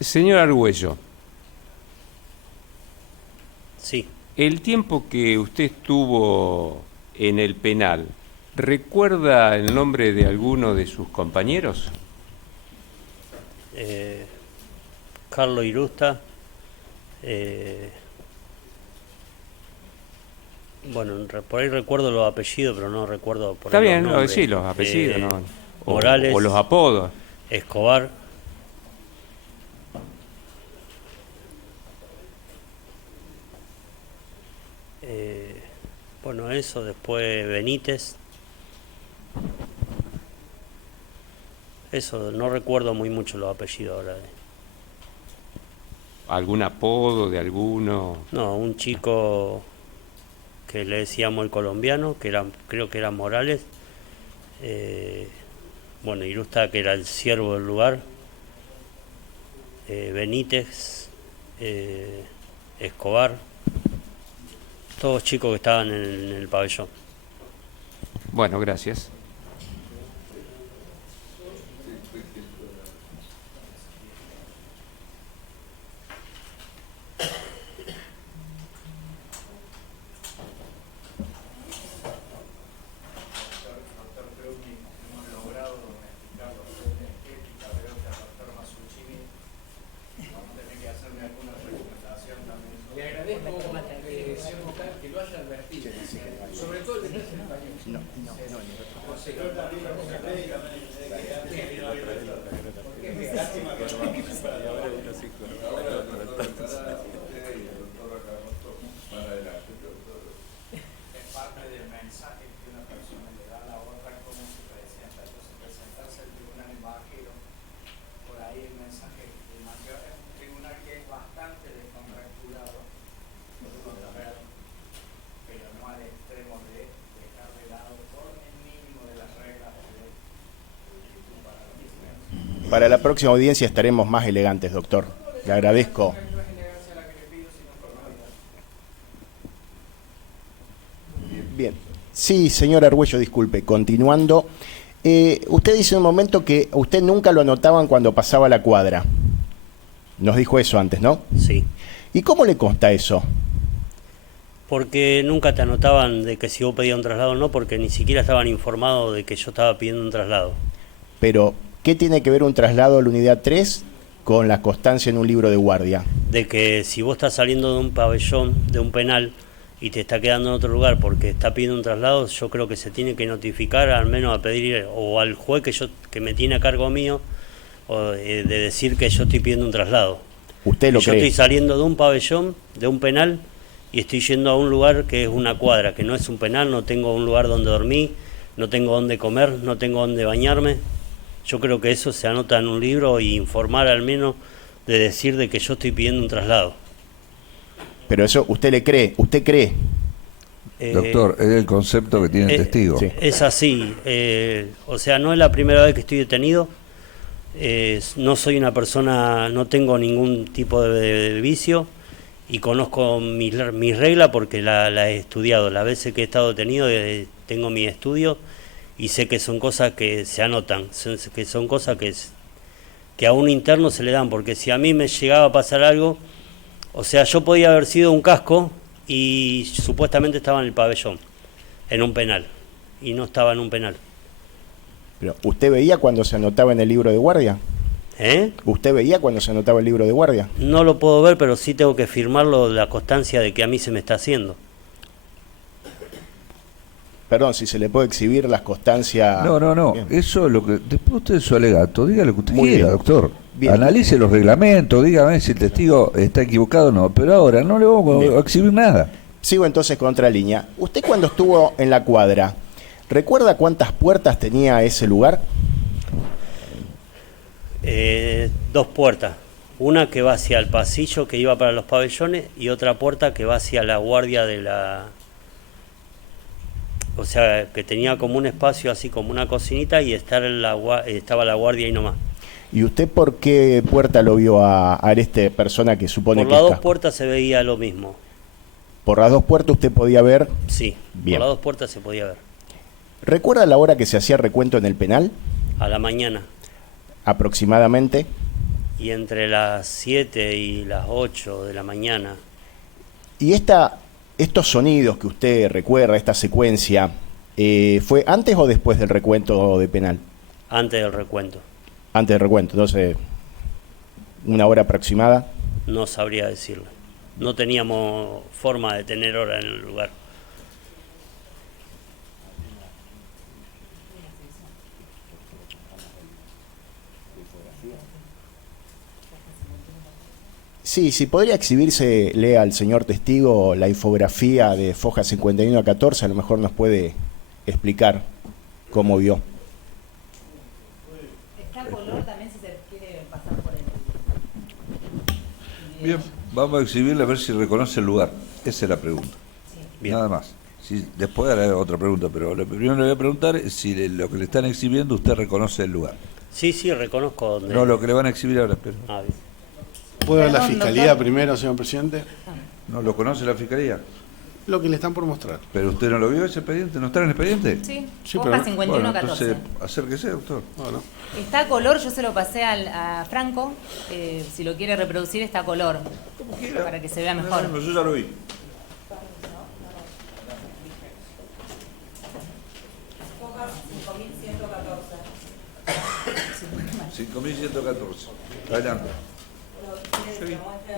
Señor Argüello, Sí, el tiempo que usted estuvo en el penal, ¿recuerda el nombre de alguno de sus compañeros? Carlos Irusta, bueno, por ahí recuerdo los apellidos, pero no recuerdo por Está ahí los bien, nombres. sí, los apellidos, ¿no? Morales, O los apodos. Escobar, bueno, eso, después Benítez, eso, no recuerdo muy mucho los apellidos ahora. ¿Algún apodo de alguno? No, un chico que le decíamos el colombiano, que era, creo que era Morales, bueno, Irusta, que era el siervo del lugar, Benítez, Escobar, todos chicos que estaban en el pabellón. Bueno, gracias. Le agradezco, señor Mocal, que lo haya advertido. Sobre todo el de español. Es parte del mensaje que una persona le da a la otra, cómo se presenta. Entonces, presentarse al tribunal en Bajero, por ahí el mensaje de mayor, es un tribunal que es bastante descontracturado, pero no al extremo de dejar de lado todo el mínimo de las reglas de virtud para los mismos. Para la próxima audiencia estaremos más elegantes, doctor. Le agradezco. No es elegancia la que le pido, sino formalidad. Bien. Sí, señor Argüello, disculpe. Continuando. Usted dice en un momento que usted nunca lo anotaban cuando pasaba la cuadra. Nos dijo eso antes, ¿no? Sí, ¿Y cómo le consta eso? porque nunca te anotaban de que si vos pedías un traslado o no, porque ni siquiera estaban informados de que yo estaba pidiendo un traslado. Pero, ¿qué tiene que ver un traslado a la unidad 3 con la constancia en un libro de guardia? De que si vos estás saliendo de un pabellón, de un penal, y te está quedando en otro lugar porque está pidiendo un traslado, yo creo que se tiene que notificar, al menos a pedir, o al juez que me tiene a cargo mío, de decir que yo estoy pidiendo un traslado. ¿Usted lo Yo cree? estoy saliendo de un pabellón, de un penal, y estoy yendo a un lugar que es una cuadra, que no es un penal, no tengo un lugar donde dormir, no tengo donde comer, no tengo donde bañarme. Yo creo que eso se anota en un libro y informar al menos de decir de que yo estoy pidiendo un traslado. Pero eso, ¿usted le cree? ¿Usted cree? Doctor, es el concepto que tiene el testigo. sí. Es así, o sea, no es la primera vez que estoy detenido, no soy una persona, no tengo ningún tipo de vicio y conozco mis reglas porque la he estudiado. Las veces que he estado detenido tengo mi estudio y sé que son cosas que se anotan, que son cosas que a un interno se le dan, porque si a mí me llegaba a pasar algo, o sea, yo podía haber sido un casco y supuestamente estaba en el pabellón, en un penal, y no estaba en un penal. Pero, ¿usted veía cuando se anotaba en el libro de guardia? ¿Usted veía cuando se anotaba el libro de guardia? No lo puedo ver, pero sí tengo que firmarlo, la constancia de que a mí se me está haciendo. Perdón, si se le puede exhibir las constancias... No. Bien. Eso es lo que. Después usted es su alegato, diga lo que usted Muy quiera, bien. doctor. Bien. Analice los reglamentos, dígame si el testigo está equivocado o no. Pero ahora no le vamos Bien. a exhibir nada. Sigo entonces con otra línea. ¿Usted cuando estuvo en la cuadra, recuerda cuántas puertas tenía ese lugar? 2 puertas. Una que va hacia el pasillo que iba para los pabellones y otra puerta que va hacia la guardia de la... O sea, que tenía como un espacio así como una cocinita y estaba la guardia ahí nomás. ¿Y usted por qué puerta lo vio a esta persona que supone Por que las es 2 casco? puertas se veía lo mismo. Por las 2 puertas usted podía ver... Sí, Bien. por las 2 puertas se podía ver. ¿Recuerda la hora que se hacía recuento en el penal? A la mañana. Aproximadamente. Y entre las 7 y las 8 de la mañana. Y estos sonidos que usted recuerda, esta secuencia, ¿fue antes o después del recuento de penal? Antes del recuento. Antes del recuento, entonces, ¿una hora aproximada? No sabría decirle. No teníamos forma de tener hora en el lugar. Sí, si podría exhibirse, lea al señor testigo la infografía de Foja 51 a 14, a lo mejor nos puede explicar cómo vio. Está color también si se quiere pasar por él. Bien, vamos a exhibirle a ver si reconoce el lugar. Esa es la pregunta. Bien. Nada más. Sí, después haré otra pregunta, pero lo primero le voy a preguntar es si lo que le están exhibiendo usted reconoce el lugar. Sí, reconozco dónde. No, lo que le van a exhibir ahora, pero Ah, bien. ¿Puede ver la Perdón, fiscalía doctor. primero, señor presidente? ¿no lo conoce la fiscalía? Lo que le están por mostrar. ¿Pero usted no lo vio ese expediente? ¿No está en el expediente? Sí, Sí, Foja pero- 51 14. Entonces, acérquese, doctor. Bueno, Está a color, yo se lo pasé a Franco. Si lo quiere reproducir, está a color. Como quiera. Para que se vea mejor. No, yo ya lo vi. Foja 5114. 5114. Adelante.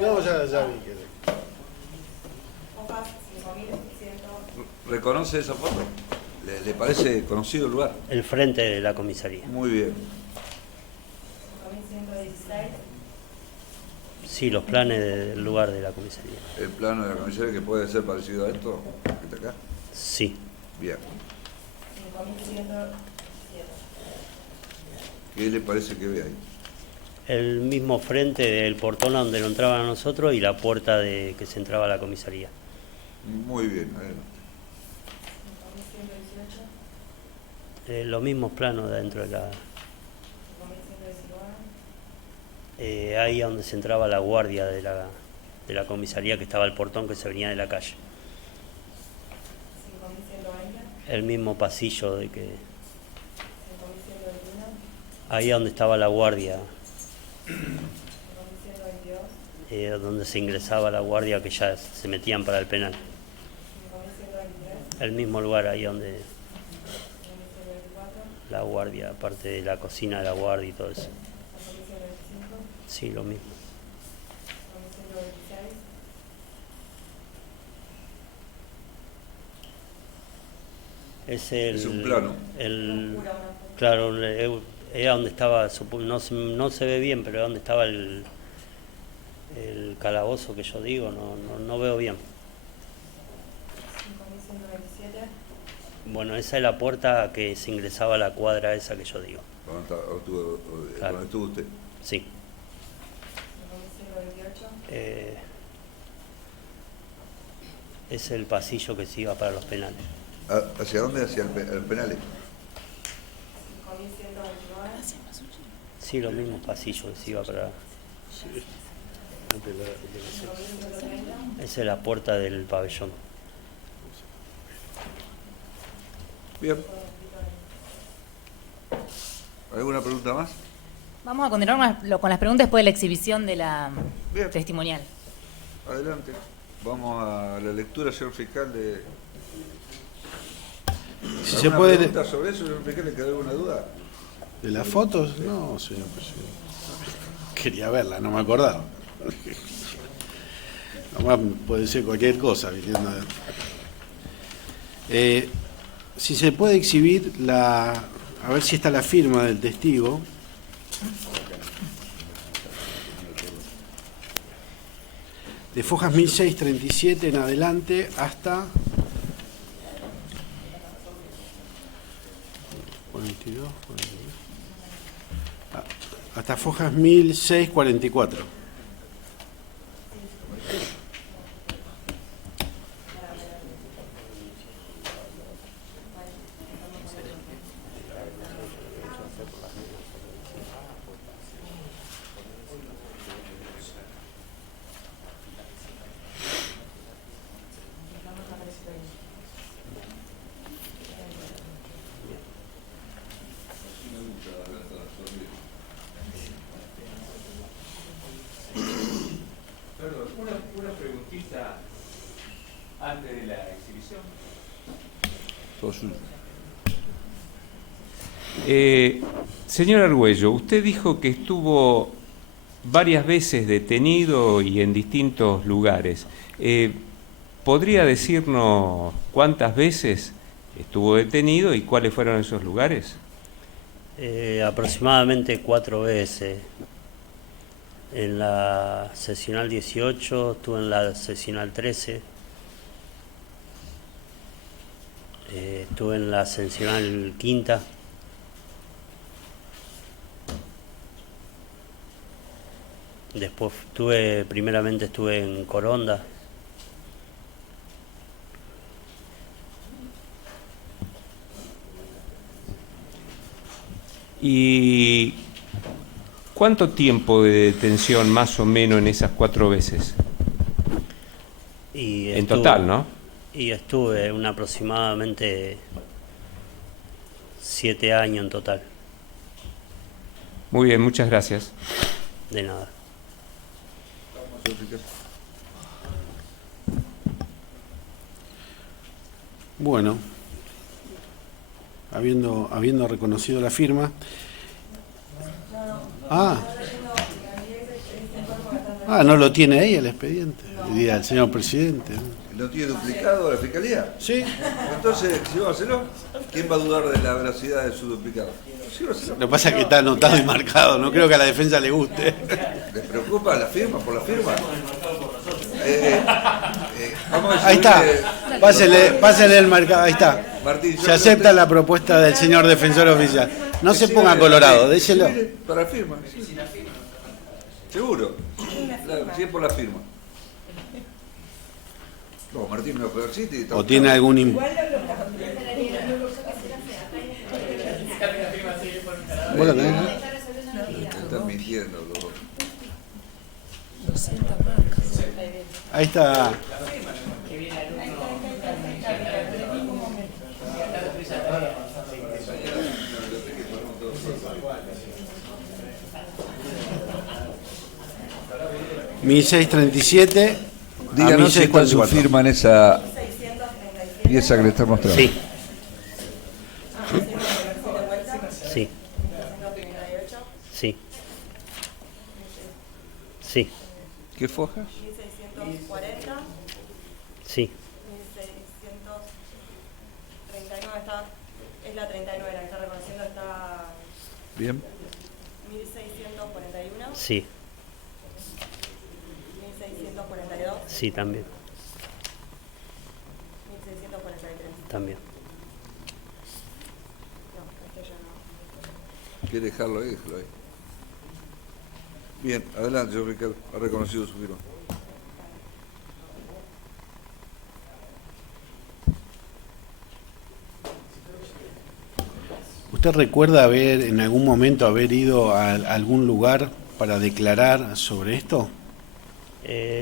no, ya vi que... ¿Reconoce esa foto? ¿Le parece conocido el lugar? El frente de la comisaría. Muy bien. Sí, los planes del lugar de la comisaría. ¿El plano de la comisaría que puede ser parecido a esto? ¿Que está acá? Sí. Bien. ¿Qué le parece que ve ahí? El mismo frente del portón donde lo entraban a nosotros y la puerta de que se entraba a la comisaría. Muy bien, adelante. Los mismos planos de adentro de la... ahí donde se entraba la guardia de la comisaría, que estaba el portón que se venía de la calle. El mismo pasillo de que... Ahí donde estaba la guardia. Donde se ingresaba la guardia que ya se metían para el penal. El mismo lugar ahí donde la guardia, aparte de la cocina de la guardia y todo eso. Sí, lo mismo. Es un plano. Claro, era donde estaba, no se ve bien, pero donde estaba el calabozo que yo digo, no veo bien. Bueno, esa es la puerta que se ingresaba a la cuadra esa que yo digo. ¿Dónde estuvo usted? Sí. Es el pasillo que se iba para los penales. ¿Hacia dónde? ¿Hacia el penales? Sí, los mismos pasillos que se iba para... Esa es la puerta del pabellón. Bien. ¿Alguna pregunta más? Vamos a continuar con las preguntas después de la exhibición de la Bien. testimonial. Adelante. Vamos a la lectura, señor fiscal, de... Si se ¿Alguna puede... pregunta sobre eso, señor fiscal? ¿Le quedó alguna duda? ¿De las fotos? No, señor presidente. Quería verla, no me acordaba. Nomás puede ser cualquier cosa, viniendo de... si se puede exhibir a ver si está la firma del testigo. De Fojas 1637 en adelante hasta 42, 42. Hasta Fojas 1644. Todo suyo. Señor Argüello, usted dijo que estuvo varias veces detenido y en distintos lugares. ¿Podría decirnos cuántas veces estuvo detenido y cuáles fueron esos lugares? Aproximadamente 4 veces. En la seccional 18, estuve en la seccional 13, estuve en la seccional 5ª, después primeramente estuve en Coronda. ¿Y cuánto tiempo de detención más o menos en esas 4 veces? En total, ¿no? Y estuve aproximadamente 7 años en total. Muy bien, muchas gracias. De nada. Bueno, habiendo reconocido la firma. No lo tiene ahí el expediente, le diría al señor presidente. ¿No tiene duplicado la fiscalía? Sí. Entonces, si vamos a hacerlo, ¿quién va a dudar de la veracidad de su duplicado? Sí, Lo que pasa es que está anotado y marcado, no creo que a la defensa le guste. ¿Les preocupa la firma por la firma? Vamos a Ahí está, subirle- pásele el marcado, ahí está. Martín, yo Se acepta creo la propuesta del señor defensor oficial. No se ponga colorado, déjelo. Para la firma. Sí. Seguro. Sí, es por la firma. No, Martín no puede decir. O tiene algún... ¿Vos la tenés? Están mintiendo los dos. Ahí está. ¿1637? Díganos si está su firma en esa pieza que le está mostrando. Sí. Sí. Sí. Sí. ¿Qué foja? 1640, Sí. 1639 es la 39 la que está reconociendo, está Bien. 1641, Sí. 1642, Sí, también. 1643. También. No, este ya no. ¿Quiere dejarlo ahí? Déjalo ahí. Bien, adelante, señor Ricardo. Ha reconocido su firma. ¿Usted recuerda en algún momento haber ido a algún lugar para declarar sobre esto?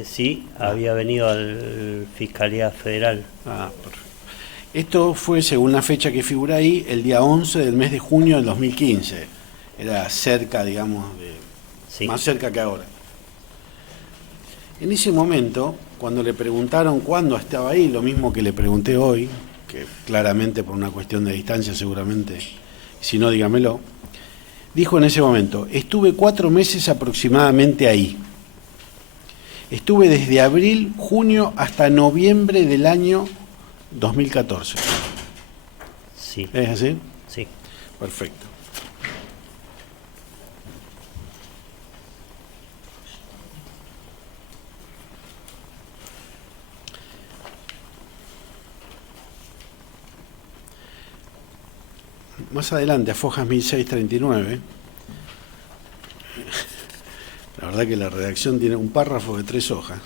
Sí, había venido al Fiscalía Federal. Perfecto. Esto fue, según la fecha que figura ahí, el día 11 del mes de junio del 2015. Era cerca, digamos, Sí. más cerca que ahora. En ese momento, cuando le preguntaron cuándo estaba ahí, lo mismo que le pregunté hoy, que claramente por una cuestión de distancia seguramente, si no dígamelo, dijo en ese momento: estuve 4 meses aproximadamente ahí. Estuve desde abril, junio hasta noviembre del año 2014. Sí. ¿Es así? Sí. Perfecto. Más adelante, a Fojas 1639, la verdad que la redacción tiene un párrafo de 3 hojas.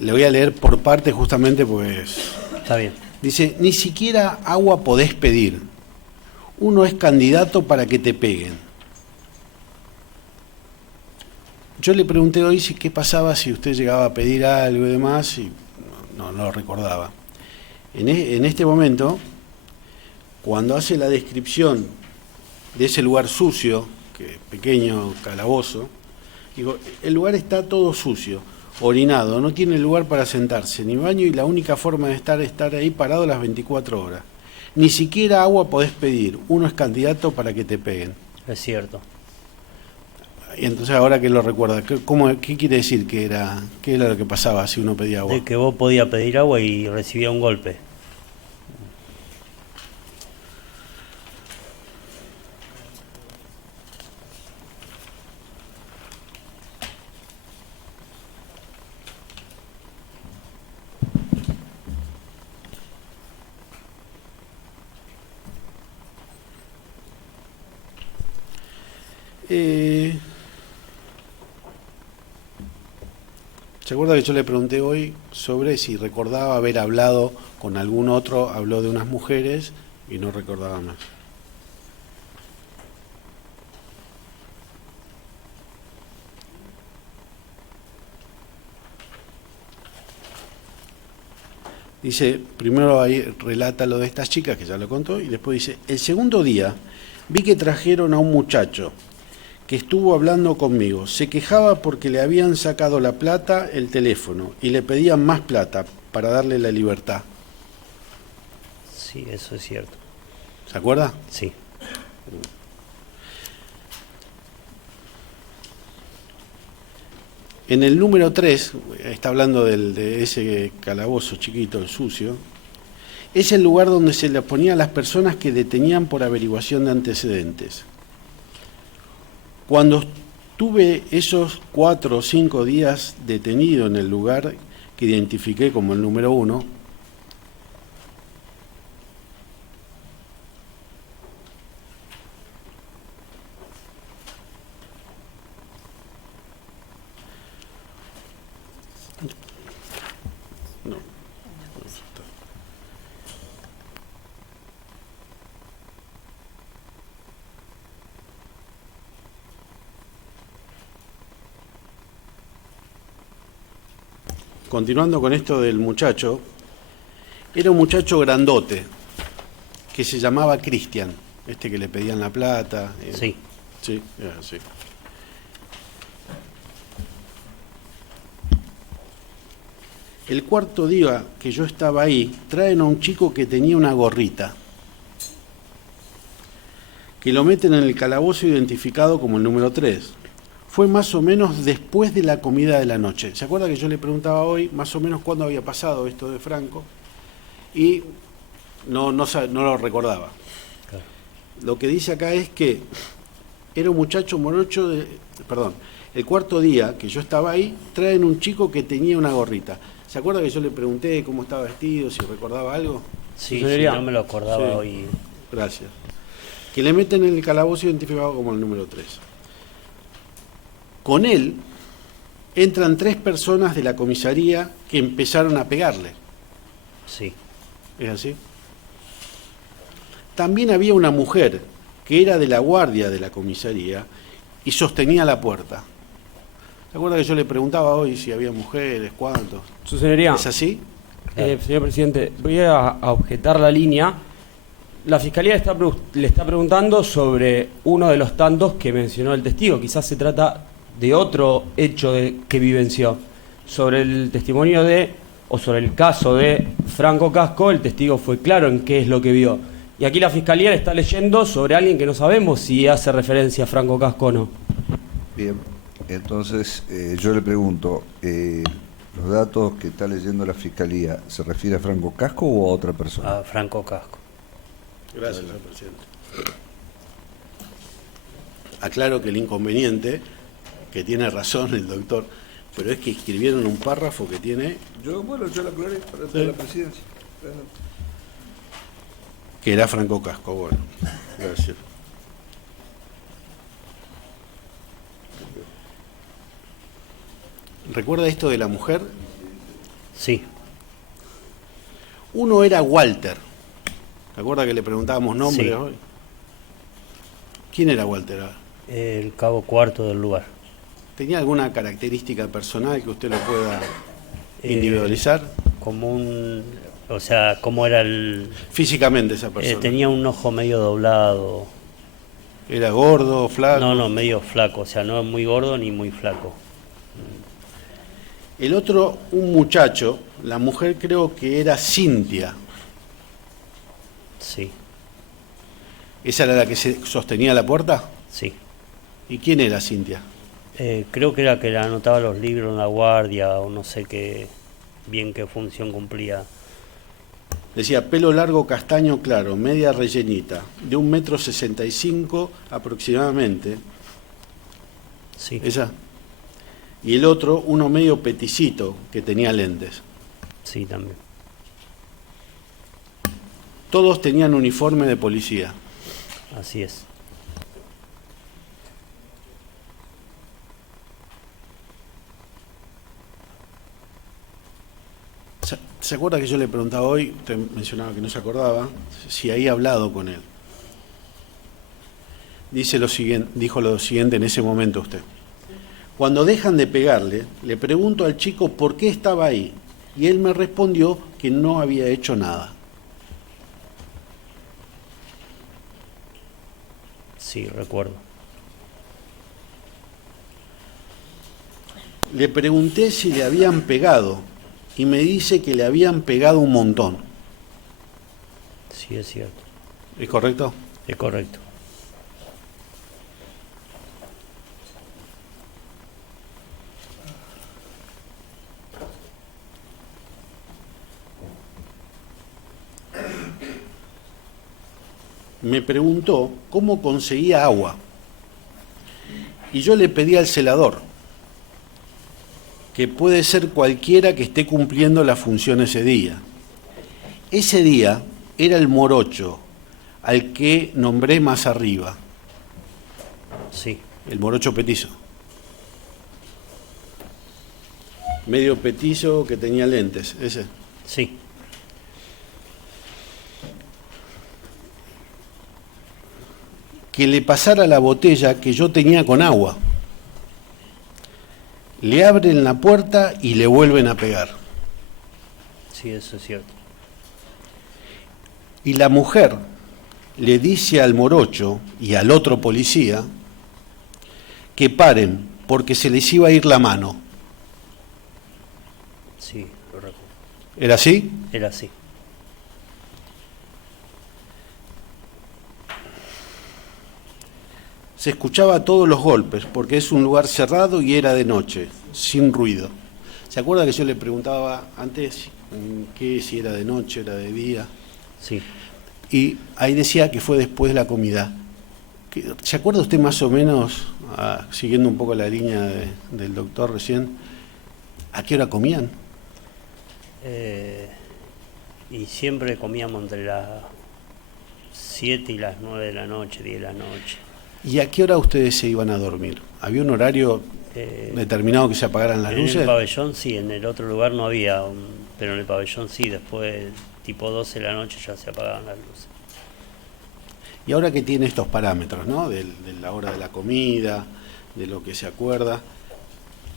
Le voy a leer por parte justamente pues... Está bien. Dice: ni siquiera agua podés pedir. Uno es candidato para que te peguen. Yo le pregunté hoy qué pasaba si usted llegaba a pedir algo y demás, y no lo recordaba. En este momento, cuando hace la descripción de ese lugar sucio, que pequeño calabozo, Digo, el lugar está todo sucio, orinado, no tiene lugar para sentarse, ni baño, y la única forma de estar es estar ahí parado las 24 horas. Ni siquiera agua podés pedir, uno es candidato para que te peguen. Es cierto. Y entonces ahora que lo recuerda, ¿qué quiere decir qué era lo que pasaba si uno pedía agua? De que vos podías pedir agua y recibía un golpe. ¿Se acuerda que yo le pregunté hoy sobre si recordaba haber hablado con algún otro? Habló de unas mujeres y no recordaba más. Dice, primero ahí relata lo de estas chicas, que ya lo contó, y después dice, el segundo día vi que trajeron a un muchacho que estuvo hablando conmigo. Se quejaba porque le habían sacado la plata, el teléfono, y le pedían más plata para darle la libertad. Sí, eso es cierto. ¿Se acuerda? Sí. En el número 3, está hablando de ese calabozo chiquito, el sucio, es el lugar donde se le ponía a las personas que detenían por averiguación de antecedentes. Cuando estuve esos 4 o 5 días detenido en el lugar que identifiqué como el número 1, no. Continuando con esto del muchacho, era un muchacho grandote que se llamaba Cristian, este que le pedían la plata. Sí. Sí, sí. El cuarto día que yo estaba ahí, traen a un chico que tenía una gorrita, que lo meten en el calabozo identificado como el número 3. Fue más o menos después de la comida de la noche. ¿Se acuerda que yo le preguntaba hoy más o menos cuándo había pasado esto de Franco? Y no lo recordaba. Claro. Lo que dice acá es que era un muchacho morocho el cuarto día que yo estaba ahí, traen un chico que tenía una gorrita. ¿Se acuerda que yo le pregunté cómo estaba vestido, si recordaba algo? Sí, no me lo acordaba Sí. hoy. Gracias. Que le meten en el calabozo identificado como el número 3. Con él entran 3 personas de la comisaría que empezaron a pegarle. Sí. ¿Es así? También había una mujer que era de la guardia de la comisaría y sostenía la puerta. ¿Se acuerda que yo le preguntaba hoy si había mujeres, cuántos? Su señoría, ¿Es así? señor presidente, voy a objetar la línea. La Fiscalía le está preguntando sobre uno de los tantos que mencionó el testigo. Quizás se trata de otro hecho que vivenció. Sobre el testimonio o sobre el caso de Franco Casco, el testigo fue claro en qué es lo que vio. Y aquí la Fiscalía le está leyendo sobre alguien que no sabemos si hace referencia a Franco Casco o no. Bien, entonces yo le pregunto, ¿los datos que está leyendo la Fiscalía se refiere a Franco Casco o a otra persona? A Franco Casco. Gracias, señor presidente. Aclaro que el inconveniente, que tiene razón el doctor, pero es que escribieron un párrafo que tiene... Yo lo aclaré para Sí. la presidencia. que era Franco Casco. Bueno, gracias. ¿Recuerda esto de la mujer? Sí. Uno era Walter. ¿Se acuerda que le preguntábamos nombres Sí. hoy? ¿Quién era Walter? El cabo cuarto del lugar. ¿Tenía alguna característica personal que usted lo pueda Eh, individualizar? O sea, cómo era el... Físicamente esa persona. tenía un ojo medio doblado. ¿Era gordo, flaco? No, medio flaco, o sea, no muy gordo ni muy flaco. El otro, un muchacho, la mujer creo que era Cintia. Sí, ¿Esa era la que se sostenía la puerta? sí. ¿Y quién era Cintia? Creo que era que le anotaba los libros en la guardia o no sé qué, bien qué función cumplía. Decía, pelo largo castaño claro, media rellenita, de 1,65 m aproximadamente. Sí, ¿Esa? Y el otro, uno medio peticito, que tenía lentes. sí, también. Todos tenían uniforme de policía. Así es. ¿Se acuerda que yo le preguntaba hoy, usted mencionaba que no se acordaba, si había hablado con él? Dijo lo siguiente en ese momento usted. Cuando dejan de pegarle, le pregunto al chico por qué estaba ahí, y él me respondió que no había hecho nada. Sí, recuerdo. Le pregunté si le habían pegado, y me dice que le habían pegado un montón. Sí, es cierto. ¿Es correcto? Es correcto. Me preguntó cómo conseguía agua. Y yo le pedí al celador, que puede ser cualquiera que esté cumpliendo la función ese día. Ese día era el morocho, al que nombré más arriba, Sí, el morocho petizo. Medio petizo que tenía lentes, ese. sí, Que le pasara la botella que yo tenía con agua. Le abren la puerta y le vuelven a pegar. sí, eso es cierto. Y la mujer le dice al morocho y al otro policía que paren porque se les iba a ir la mano. Sí, lo recuerdo. ¿Era así? Era así. Se escuchaba todos los golpes porque es un lugar cerrado y era de noche, sin ruido. ¿Se acuerda que yo le preguntaba antes si era de noche, era de día? Sí. Y ahí decía que fue después de la comida. ¿Se acuerda usted más o menos, siguiendo un poco la línea del doctor recién, a qué hora comían? Y siempre comíamos entre las 7 y las 9 de la noche, 10 de la noche. ¿Y a qué hora ustedes se iban a dormir? ¿Había un horario determinado que se apagaran las luces? En el pabellón sí, en el otro lugar no había, pero en el pabellón sí, después tipo 12 de la noche ya se apagaban las luces. Y ahora que tiene estos parámetros, ¿no? De la hora de la comida, de lo que se acuerda,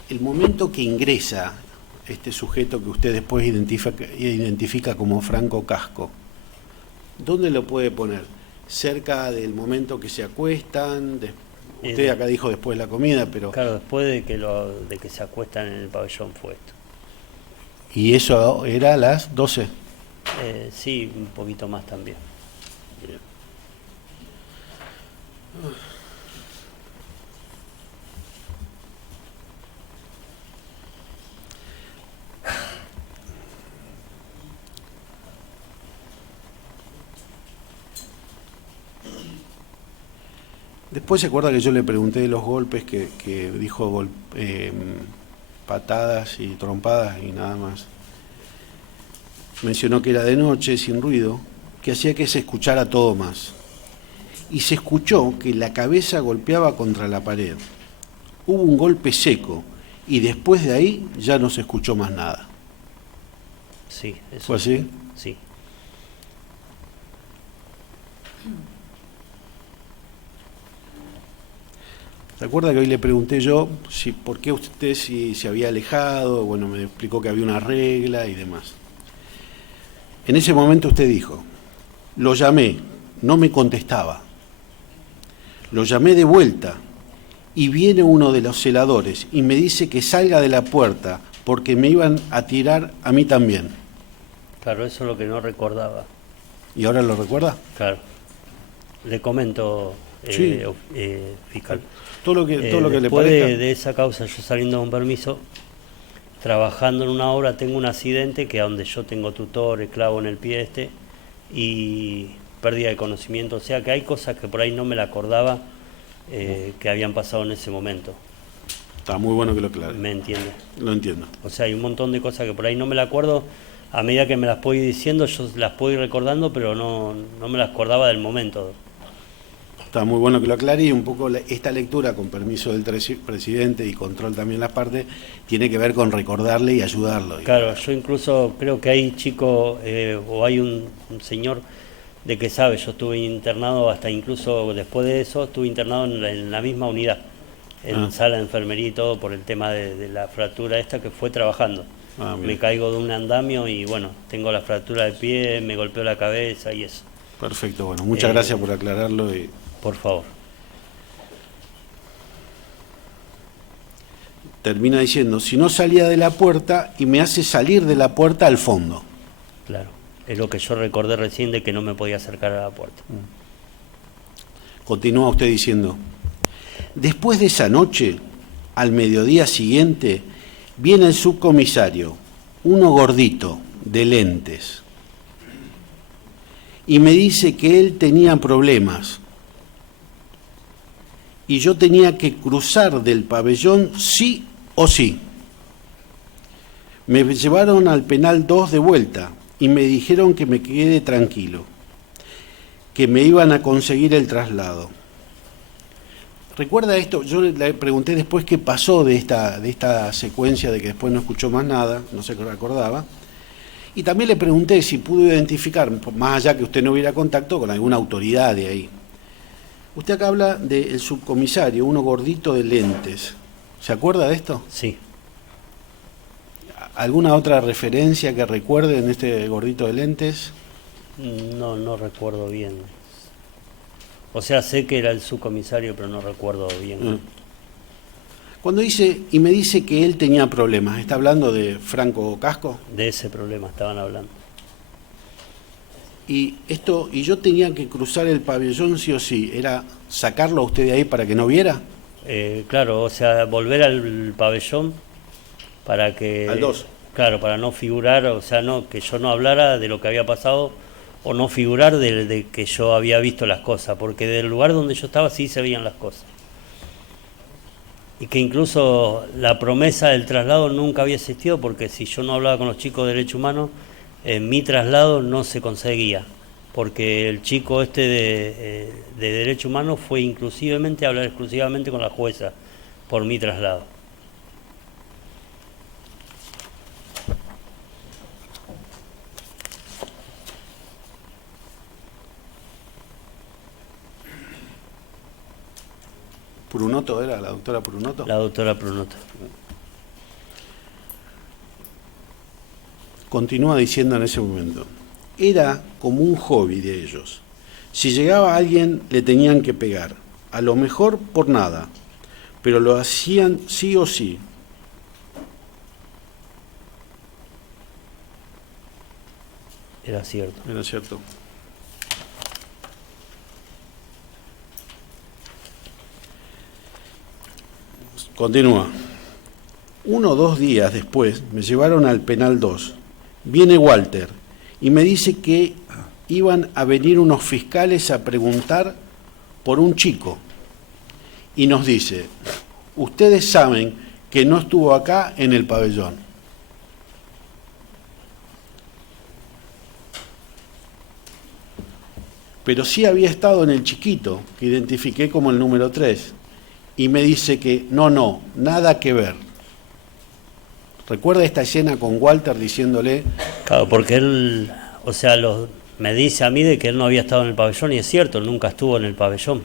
el momento que ingresa este sujeto que usted después identifica como Franco Casco, ¿dónde lo puede poner? ¿Cerca del momento que se acuestan? Usted acá dijo después de la comida, pero... Claro, después de que se acuestan en el pabellón fue esto. ¿Y eso era a las 12? Sí, un poquito más también. Bien. Después se acuerda que yo le pregunté de los golpes que dijo patadas y trompadas y nada más. Mencionó que era de noche, sin ruido, que hacía que se escuchara todo más. Y se escuchó que la cabeza golpeaba contra la pared. Hubo un golpe seco y después de ahí ya no se escuchó más nada. Sí, eso ¿Fue así? Sí. ¿Se acuerda que hoy le pregunté yo por qué usted si se había alejado? Bueno, me explicó que había una regla y demás. En ese momento usted dijo, lo llamé, no me contestaba. Lo llamé de vuelta y viene uno de los celadores y me dice que salga de la puerta porque me iban a tirar a mí también. Claro, eso es lo que no recordaba. ¿Y ahora lo recuerda? Claro. Le comento, Sí. fiscal. Todo lo que le Después parezca. de esa causa, yo saliendo con permiso, trabajando en una obra, tengo un accidente que a donde yo tengo tutor, clavo en el pie y pérdida de conocimiento. O sea que hay cosas que por ahí no me la acordaba que habían pasado en ese momento. Está muy bueno que lo aclare. ¿Me entiende? Lo entiendo. O sea, hay un montón de cosas que por ahí no me la acuerdo. A medida que me las puedo ir diciendo, yo las puedo ir recordando, pero no me las acordaba del momento. Está muy bueno que lo aclare y un poco esta lectura, con permiso del presidente y control también las partes, tiene que ver con recordarle y ayudarlo. Claro, yo incluso creo que hay chicos o hay un señor de que sabe, yo estuve internado hasta incluso después de eso, estuve internado en la misma unidad, en sala de enfermería y todo por el tema de la fractura esta que fue trabajando. Me caigo de un andamio y bueno, tengo la fractura del pie, me golpeó la cabeza y eso. Perfecto, bueno, muchas gracias por aclararlo. Por favor. Termina diciendo, si no salía de la puerta y me hace salir de la puerta al fondo. Claro, es lo que yo recordé recién de que no me podía acercar a la puerta. Continúa usted diciendo, después de esa noche, al mediodía siguiente, viene el subcomisario, uno gordito, de lentes, y me dice que él tenía problemas y yo tenía que cruzar del pabellón sí o sí. Me llevaron al penal 2 de vuelta y me dijeron que me quede tranquilo, que me iban a conseguir el traslado. ¿Recuerda esto? Yo le pregunté después qué pasó de esta secuencia de que después no escuchó más nada, no se acordaba. Y también le pregunté si pudo identificar, más allá que usted no hubiera contacto, con alguna autoridad de ahí. Usted acá habla del subcomisario, uno gordito de lentes. ¿Se acuerda de esto? Sí. ¿Alguna otra referencia que recuerde en este gordito de lentes? No recuerdo bien. O sea, sé que era el subcomisario, pero no recuerdo bien. Cuando dice, y me dice que él tenía problemas, ¿está hablando de Franco Casco? De ese problema estaban hablando. Y yo tenía que cruzar el pabellón sí o sí, ¿era sacarlo a usted de ahí para que no viera? Claro, o sea, volver al pabellón para que... Al 2. Claro, para no figurar, o sea, no que yo no hablara de lo que había pasado o no figurar de que yo había visto las cosas, porque del lugar donde yo estaba sí se veían las cosas. Y que incluso la promesa del traslado nunca había existido, porque si yo no hablaba con los chicos de Derechos Humanos, mi traslado no se conseguía, porque el chico de Derechos Humanos fue inclusivamente a hablar exclusivamente con la jueza por mi traslado. ¿Prunoto era? ¿La doctora Prunoto? La doctora Prunoto. Continúa diciendo en ese momento, era como un hobby de ellos. Si llegaba alguien le tenían que pegar, a lo mejor por nada, pero lo hacían sí o sí. Era cierto. Era cierto. Continúa. 1 o 2 días después me llevaron al penal 2. Viene Walter y me dice que iban a venir unos fiscales a preguntar por un chico. Y nos dice, ustedes saben que no estuvo acá en el pabellón. Pero sí había estado en el chiquito, que identifiqué como el número 3. Y me dice que no, nada que ver. ¿Recuerda esta escena con Walter diciéndole? Claro, porque él, o sea, me dice a mí de que él no había estado en el pabellón, y es cierto, él nunca estuvo en el pabellón.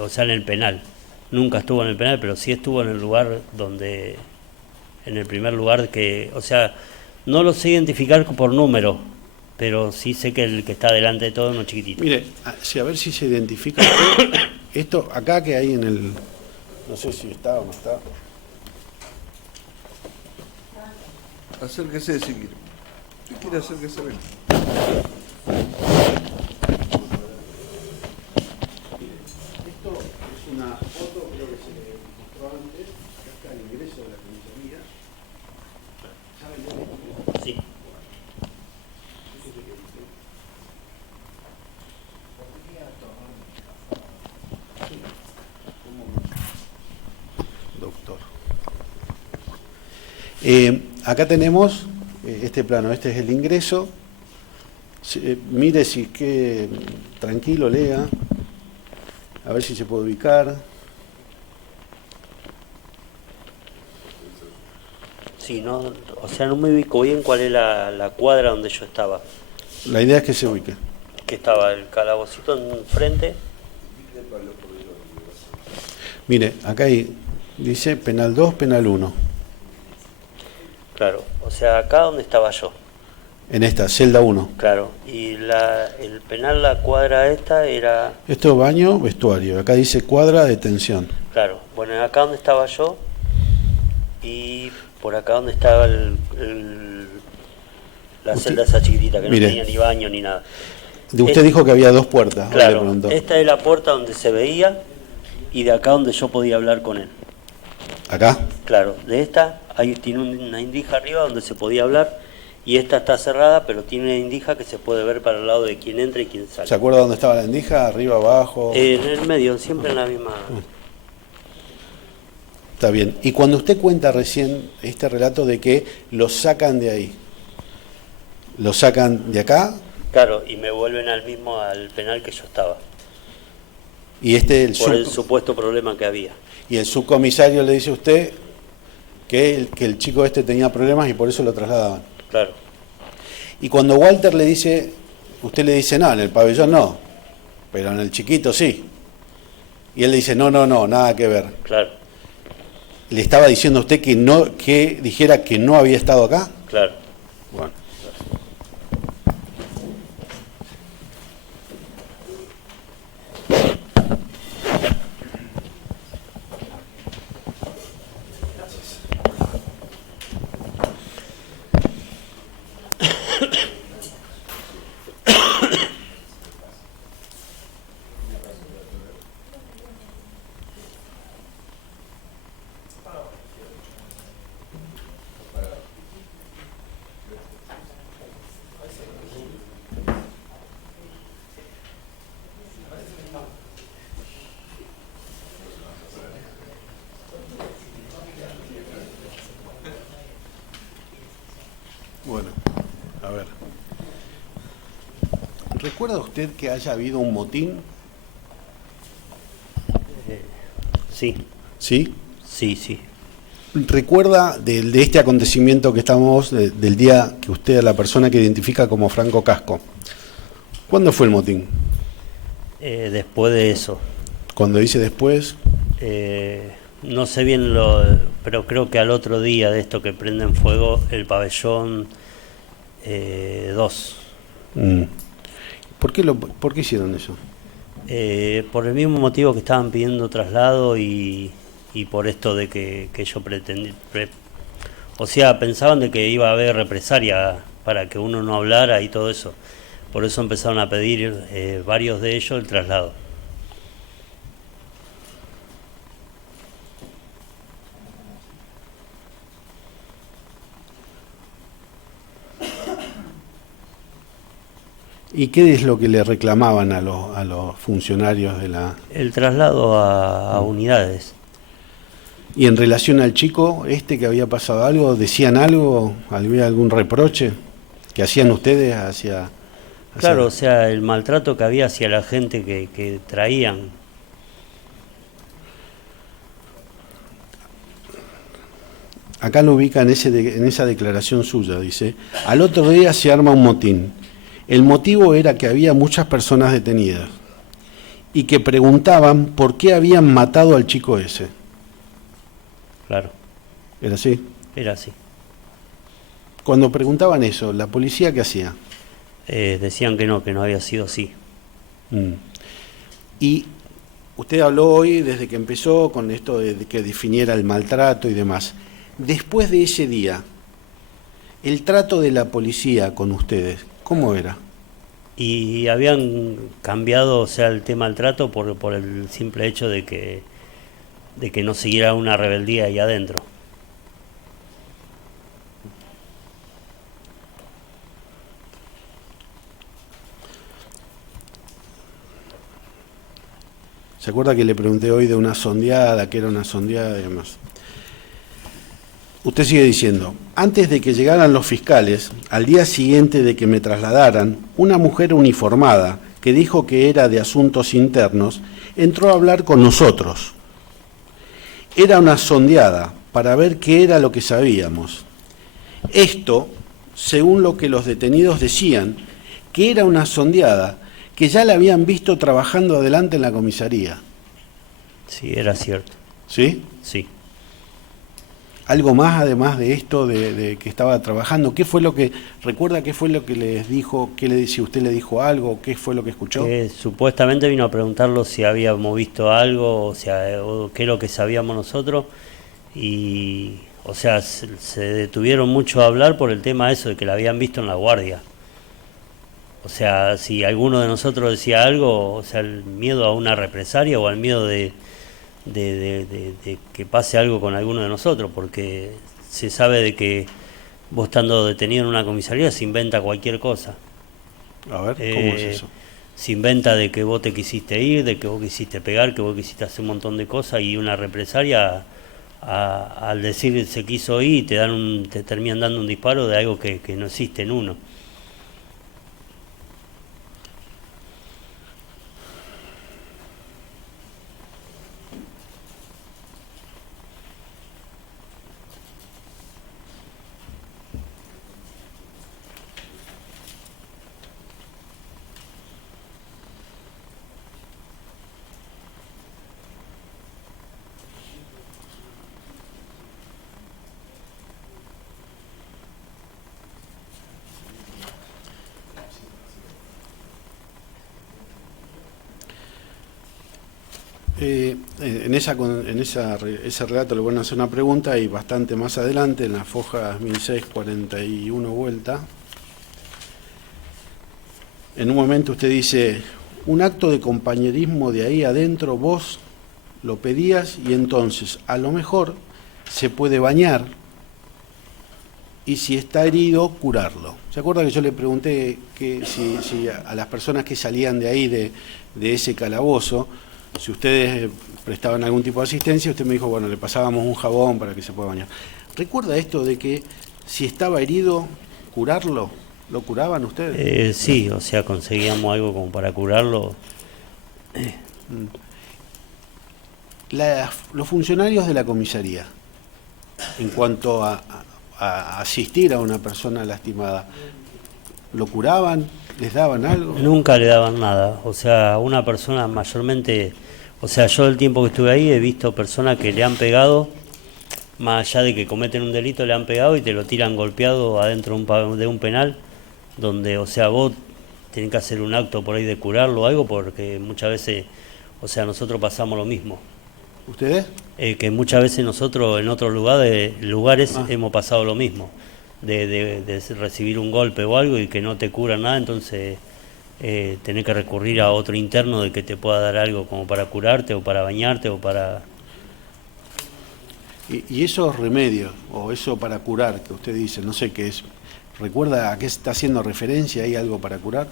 O sea, en el penal. Nunca estuvo en el penal, pero sí estuvo en el lugar donde, en el primer lugar que, o sea, no lo sé identificar por número, pero sí sé que el que está delante de todo es uno chiquitito. Mire, a ver si se identifica usted. Esto acá que hay en el... No sé si está o no está. Acérquese si quiere. Si quiere acérquese, ven. Esto es una foto, creo que se le mostró antes. Acá está el ingreso de la comisaría. ¿Saben dónde? Sí. Doctor. Acá tenemos este plano, este es el ingreso. Mire si que tranquilo, lea, a ver si se puede ubicar. Sí, no, o sea, no me ubico bien cuál es la cuadra donde yo estaba. La idea es que se ubique. Que estaba el calabocito enfrente. Mire, acá dice penal 2, penal 1. Claro, o sea, acá donde estaba yo. En esta, celda 1. Claro, y el penal, la cuadra esta era... Esto baño, vestuario. Acá dice cuadra, detención. Claro, bueno, acá donde estaba yo y por acá donde estaba la celda esa chiquitita que mire, no tenía ni baño ni nada. Usted dijo que había 2 puertas. Claro, esta es la puerta donde se veía y de acá donde yo podía hablar con él. ¿Acá? Claro, de esta ahí tiene una indija arriba donde se podía hablar y esta está cerrada, pero tiene una indija que se puede ver para el lado de quien entra y quien sale. ¿Se acuerda dónde estaba la indija? ¿Arriba, abajo? En el medio, siempre en la misma... Está bien. Y cuando usted cuenta recién este relato de que lo sacan de ahí, ¿lo sacan de acá? Claro, y me vuelven al penal que yo estaba. Y el supuesto problema que había. Y el subcomisario le dice a usted que el chico este tenía problemas y por eso lo trasladaban. Claro. Y cuando Walter le dice, usted le dice, no, en el pabellón no, pero en el chiquito sí. Y él le dice, no, nada que ver. Claro. ¿Le estaba diciendo a usted que dijera que no había estado acá? Claro. Bueno. Bueno, a ver. ¿Recuerda usted que haya habido un motín? Sí. ¿Sí? Sí. ¿Recuerda de este acontecimiento que estamos, del día que usted, la persona que identifica como Franco Casco? ¿Cuándo fue el motín? Después de eso. Cuando dice después... no sé bien pero creo que al otro día de esto que prenden fuego el pabellón 2. ¿Por qué hicieron eso? Por el mismo motivo que estaban pidiendo traslado y por esto de que yo pretendí, o sea, pensaban de que iba a haber represalia para que uno no hablara y todo eso. Por eso empezaron a pedir varios de ellos el traslado. ¿Y qué es lo que le reclamaban a los funcionarios de la...? El traslado a unidades. ¿Y en relación al chico que había pasado algo, decían algo? ¿Había algún reproche que hacían ustedes hacia...? Claro, o sea, el maltrato que había hacia la gente que traían. Acá lo ubica en esa declaración suya, dice, al otro día se arma un motín. El motivo era que había muchas personas detenidas y que preguntaban por qué habían matado al chico ese. Claro. ¿Era así? Era así. Cuando preguntaban eso, ¿la policía qué hacía? Decían que no había sido así. Y usted habló hoy desde que empezó con esto de que definiera el maltrato y demás. Después de ese día, el trato de la policía con ustedes, ¿cómo era? Y habían cambiado, o sea, el tema del trato por el simple hecho de que no siguiera una rebeldía ahí adentro. ¿Se acuerda que le pregunté hoy de una sondeada, que era una sondeada y demás? Usted sigue diciendo, antes de que llegaran los fiscales, al día siguiente de que me trasladaran, una mujer uniformada, que dijo que era de asuntos internos, entró a hablar con nosotros. Era una sondeada para ver qué era lo que sabíamos. Esto, según lo que los detenidos decían, que era una sondeada que ya la habían visto trabajando adelante en la comisaría. Sí, era cierto. ¿Sí? Sí. ¿Algo más además de esto de que estaba trabajando? ¿Qué fue lo que, recuerda qué fue lo que les dijo, si usted le dijo algo, qué fue lo que escuchó? Supuestamente vino a preguntarlo si habíamos visto algo, o qué es lo que sabíamos nosotros, y, o sea, se detuvieron mucho a hablar por el tema eso de que la habían visto en la guardia. O sea, si alguno de nosotros decía algo, o sea, el miedo a una represalia o al miedo de que pase algo con alguno de nosotros, porque se sabe de que vos estando detenido en una comisaría se inventa cualquier cosa. A ver, ¿cómo es eso? Se inventa de que vos te quisiste ir, de que vos quisiste pegar, que vos quisiste hacer un montón de cosas, y una represalia al decir se quiso ir te terminan dando un disparo de algo que no existe en uno. En ese relato le van a hacer una pregunta y bastante más adelante, en las fojas 1641 vuelta, en un momento usted dice, un acto de compañerismo de ahí adentro, vos lo pedías y entonces a lo mejor se puede bañar y si está herido, curarlo. ¿Se acuerda que yo le pregunté que si a las personas que salían de ahí, de ese calabozo, si ustedes prestaban algún tipo de asistencia? Usted me dijo, bueno, le pasábamos un jabón para que se pueda bañar. ¿Recuerda esto de que si estaba herido, curarlo? ¿Lo curaban ustedes? Sí, o sea, conseguíamos algo como para curarlo. Los funcionarios de la comisaría, en cuanto a asistir a una persona lastimada, ¿lo curaban? ¿Les daban algo? Nunca le daban nada. O sea, una persona mayormente... O sea, yo el tiempo que estuve ahí he visto personas que le han pegado, más allá de que cometen un delito, le han pegado y te lo tiran golpeado adentro de un penal, donde, o sea, vos tenés que hacer un acto por ahí de curarlo o algo, porque muchas veces, o sea, nosotros pasamos lo mismo. ¿Ustedes? Que muchas veces nosotros en otros lugares hemos pasado lo mismo, de recibir un golpe o algo y que no te cura nada, entonces tenés que recurrir a otro interno de que te pueda dar algo como para curarte o para bañarte o para... Y esos remedios, o eso para curar, que usted dice, no sé qué es, ¿recuerda a qué está haciendo referencia? ¿Hay algo para curar?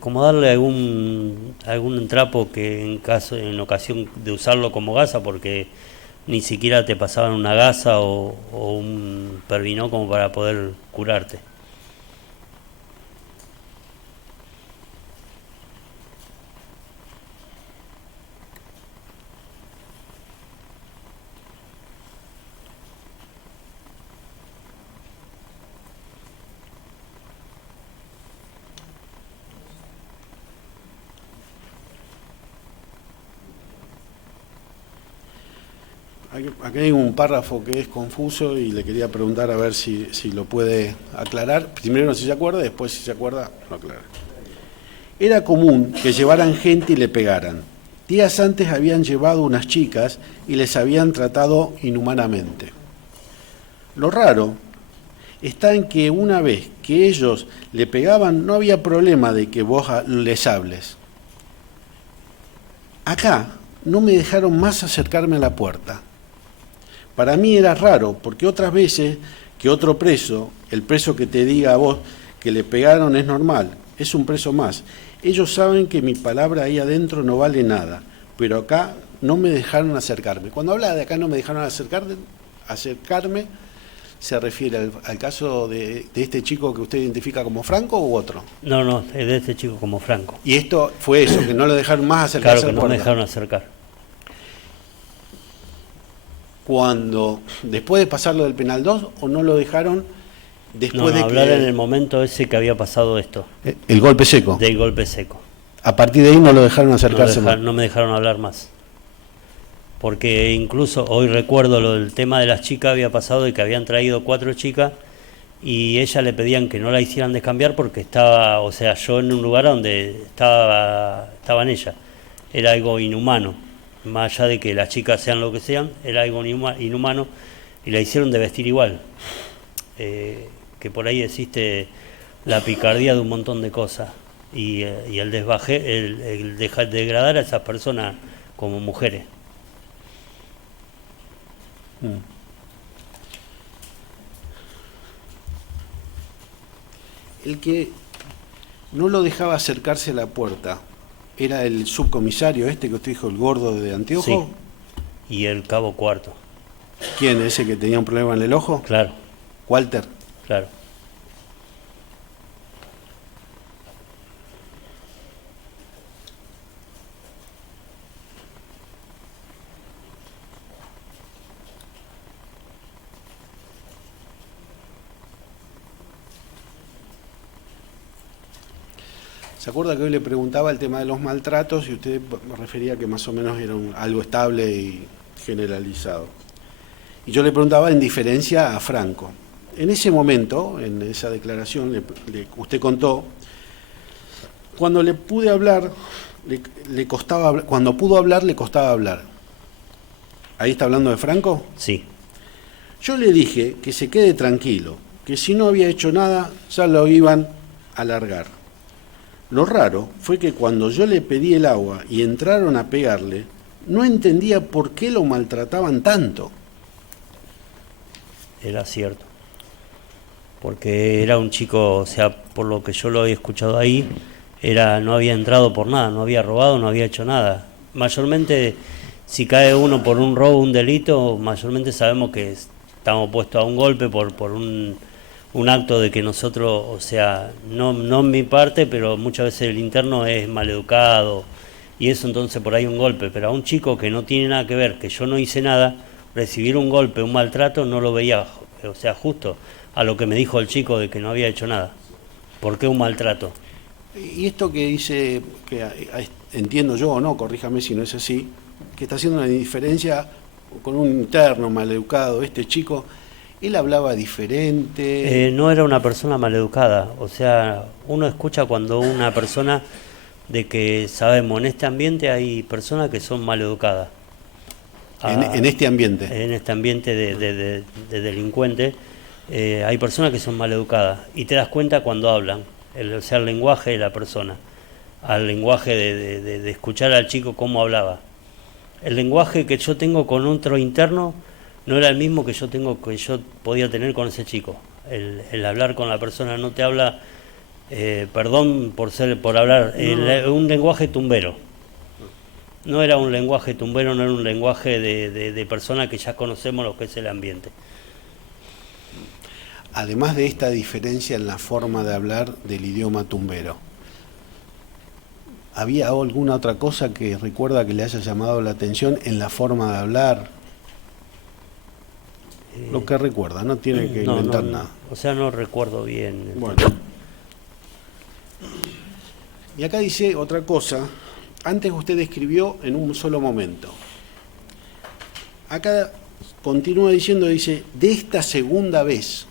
Como darle algún trapo que en ocasión de usarlo como gasa, porque ni siquiera te pasaban una gasa o un pervinó como para poder curarte. Aquí hay un párrafo que es confuso y le quería preguntar a ver si lo puede aclarar. Primero si se acuerda, después si se acuerda, lo aclara. Era común que llevaran gente y le pegaran. Días antes habían llevado unas chicas y les habían tratado inhumanamente. Lo raro está en que una vez que ellos le pegaban no había problema de que vos les hables. Acá no me dejaron más acercarme a la puerta. Para mí era raro, porque otras veces que otro preso, el preso que te diga a vos que le pegaron es normal, es un preso más. Ellos saben que mi palabra ahí adentro no vale nada, pero acá no me dejaron acercarme. Cuando habla de acá no me dejaron acercarme, ¿se refiere al caso de este chico que usted identifica como Franco u otro? No, es de este chico como Franco. Y esto fue eso, que no lo dejaron más acercarse Claro, que a la no me puerta. dejaron acercar. Cuando, después de pasarlo del penal 2, o no lo dejaron después de hablar que... en el momento ese que había pasado esto, El golpe seco. del golpe seco. A partir de ahí no lo dejaron acercarse más. No me dejaron hablar más. Porque incluso hoy recuerdo lo del tema de las chicas, había pasado de que habían traído 4 chicas y ellas le pedían que no la hicieran descambiar porque estaba, o sea, yo en un lugar donde estaban ellas. Era algo inhumano, más allá de que las chicas sean lo que sean, era algo inhumano y la hicieron de vestir igual. Que por ahí existe la picardía de un montón de cosas y el degradar a esas personas como mujeres. El que no lo dejaba acercarse a la puerta era el subcomisario este que usted dijo, el gordo de anteojo. Sí. Y el cabo Cuarto. ¿Quién? ¿Ese que tenía un problema en el ojo? Claro, Walter. claro. ¿Se acuerda que hoy le preguntaba el tema de los maltratos y usted me refería que más o menos era algo estable y generalizado? Y yo le preguntaba en diferencia a Franco. En ese momento, en esa declaración, usted contó, cuando le pude hablar, le costaba hablar, cuando pudo hablar, le costaba hablar. ¿Ahí está hablando de Franco? Sí. Yo le dije que se quede tranquilo, que si no había hecho nada, ya lo iban a largar. Lo raro fue que cuando yo le pedí el agua y entraron a pegarle, no entendía por qué lo maltrataban tanto. Era cierto. Porque era un chico, o sea, por lo que yo lo había escuchado ahí, no había entrado por nada, no había robado, no había hecho nada. Mayormente, si cae uno por un robo, un delito, mayormente sabemos que estamos puestos a un golpe por un acto de que nosotros, o sea, no en mi parte, pero muchas veces el interno es maleducado y eso, entonces por ahí un golpe. Pero a un chico que no tiene nada que ver, que yo no hice nada, recibir un golpe, un maltrato, no lo veía, o sea, justo a lo que me dijo el chico de que no había hecho nada. ¿Por qué un maltrato? Y esto que dice, que entiendo yo o no, corríjame si no es así, que está haciendo una diferencia con un interno maleducado, este chico, él hablaba diferente. No era una persona maleducada, o sea, uno escucha cuando una persona, de que sabemos, en este ambiente hay personas que son maleducadas. En este ambiente. En este ambiente de delincuentes, hay personas que son maleducadas y te das cuenta cuando hablan, o sea, el lenguaje de la persona, al lenguaje de escuchar al chico cómo hablaba. El lenguaje que yo tengo con otro interno no era el mismo que yo podía tener con ese chico. El hablar con la persona no te habla, perdón por hablar, un lenguaje tumbero. No era un lenguaje tumbero, no era un lenguaje de persona que ya conocemos lo que es el ambiente. Además de esta diferencia en la forma de hablar del idioma tumbero, ¿había alguna otra cosa que recuerda que le haya llamado la atención en la forma de hablar? Lo que recuerda, no tiene que inventar nada. O sea, no recuerdo bien. Bueno. Y acá dice otra cosa. Antes usted escribió en un solo momento. Acá continúa diciendo, dice, de esta segunda vez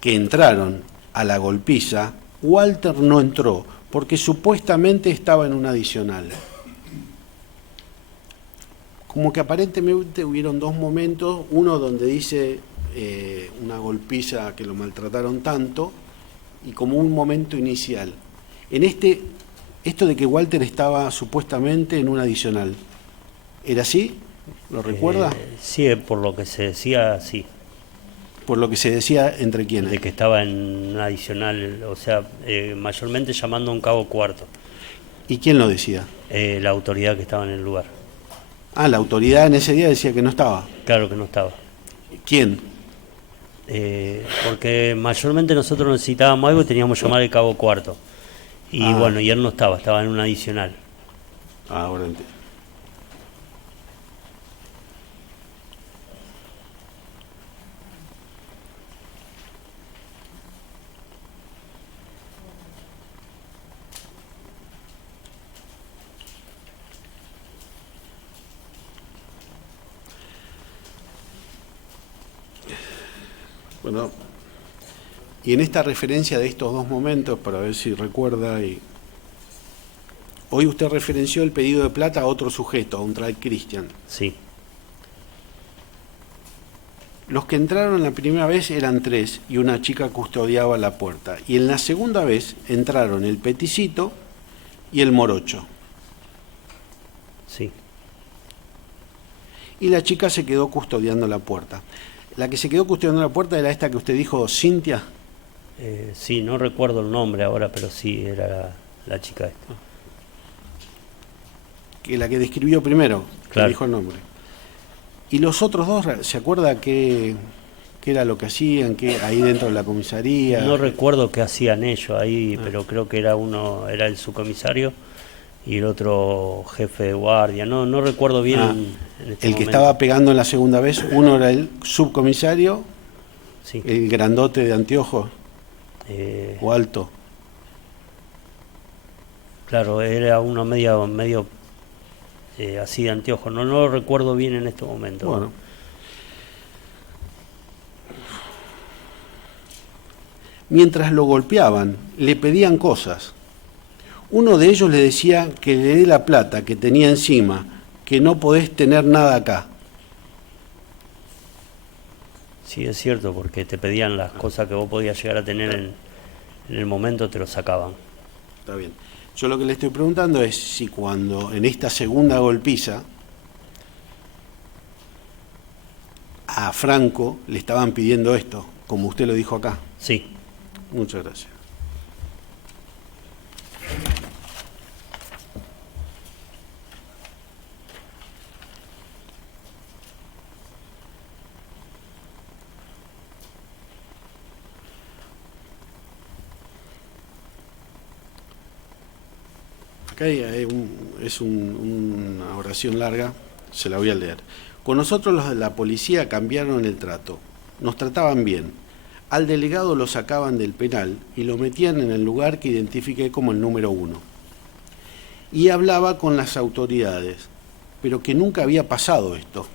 que entraron a la golpiza, Walter no entró porque supuestamente estaba en un adicional. como que aparentemente hubieron dos momentos, uno donde dice una golpiza que lo maltrataron tanto, y como un momento inicial. En esto de que Walter estaba supuestamente en un adicional, ¿era así? ¿Lo recuerda? Sí, por lo que se decía, sí. Por lo que se decía entre quiénes. De que estaba en un adicional, o sea, mayormente llamando a un cabo cuarto. ¿Y quién lo decía? La autoridad que estaba en el lugar. Ah, la autoridad en ese día decía que no estaba. Claro que no estaba. ¿Quién? Porque mayormente nosotros necesitábamos algo y teníamos que llamar al cabo cuarto. Y bueno, y él no estaba, estaba en un adicional. Ahora entiendo. Bueno, y en esta referencia de estos dos momentos, para ver si recuerda, hoy usted referenció el pedido de plata a otro sujeto, a un tal Cristian. Sí. Los que entraron la primera vez eran 3 y una chica custodiaba la puerta. Y en la segunda vez entraron el peticito y el morocho. Sí. Y la chica se quedó custodiando la puerta. La que se quedó custodiando la puerta era esta que usted dijo, Cintia. Sí, no recuerdo el nombre ahora, pero sí, era la chica esta. Que la que describió primero, claro. Que dijo el nombre. Y los otros dos, ¿se acuerda qué era lo que hacían ahí dentro de la comisaría? No recuerdo qué hacían ellos ahí, pero creo que era uno, era el subcomisario y el otro jefe de guardia. No recuerdo bien en este el momento. Que estaba pegando en la segunda vez, uno era el subcomisario, sí. El grandote de anteojos, o alto. Claro, era uno medio así de anteojos. No lo recuerdo bien en este momento. Bueno. Mientras lo golpeaban, le pedían cosas. Uno de ellos le decía que le dé la plata que tenía encima, que no podés tener nada acá. Sí, es cierto, porque te pedían las cosas que vos podías llegar a tener en el momento, te lo sacaban. Está bien. Yo lo que le estoy preguntando es si cuando en esta segunda golpiza a Franco le estaban pidiendo esto, como usted lo dijo acá. Sí. Muchas gracias. Acá es una oración larga, se la voy a leer. Con nosotros los de la policía cambiaron el trato, nos trataban bien. Al delegado lo sacaban del penal y lo metían en el lugar que identifiqué como el número 1. Y hablaba con las autoridades, pero que nunca había pasado esto.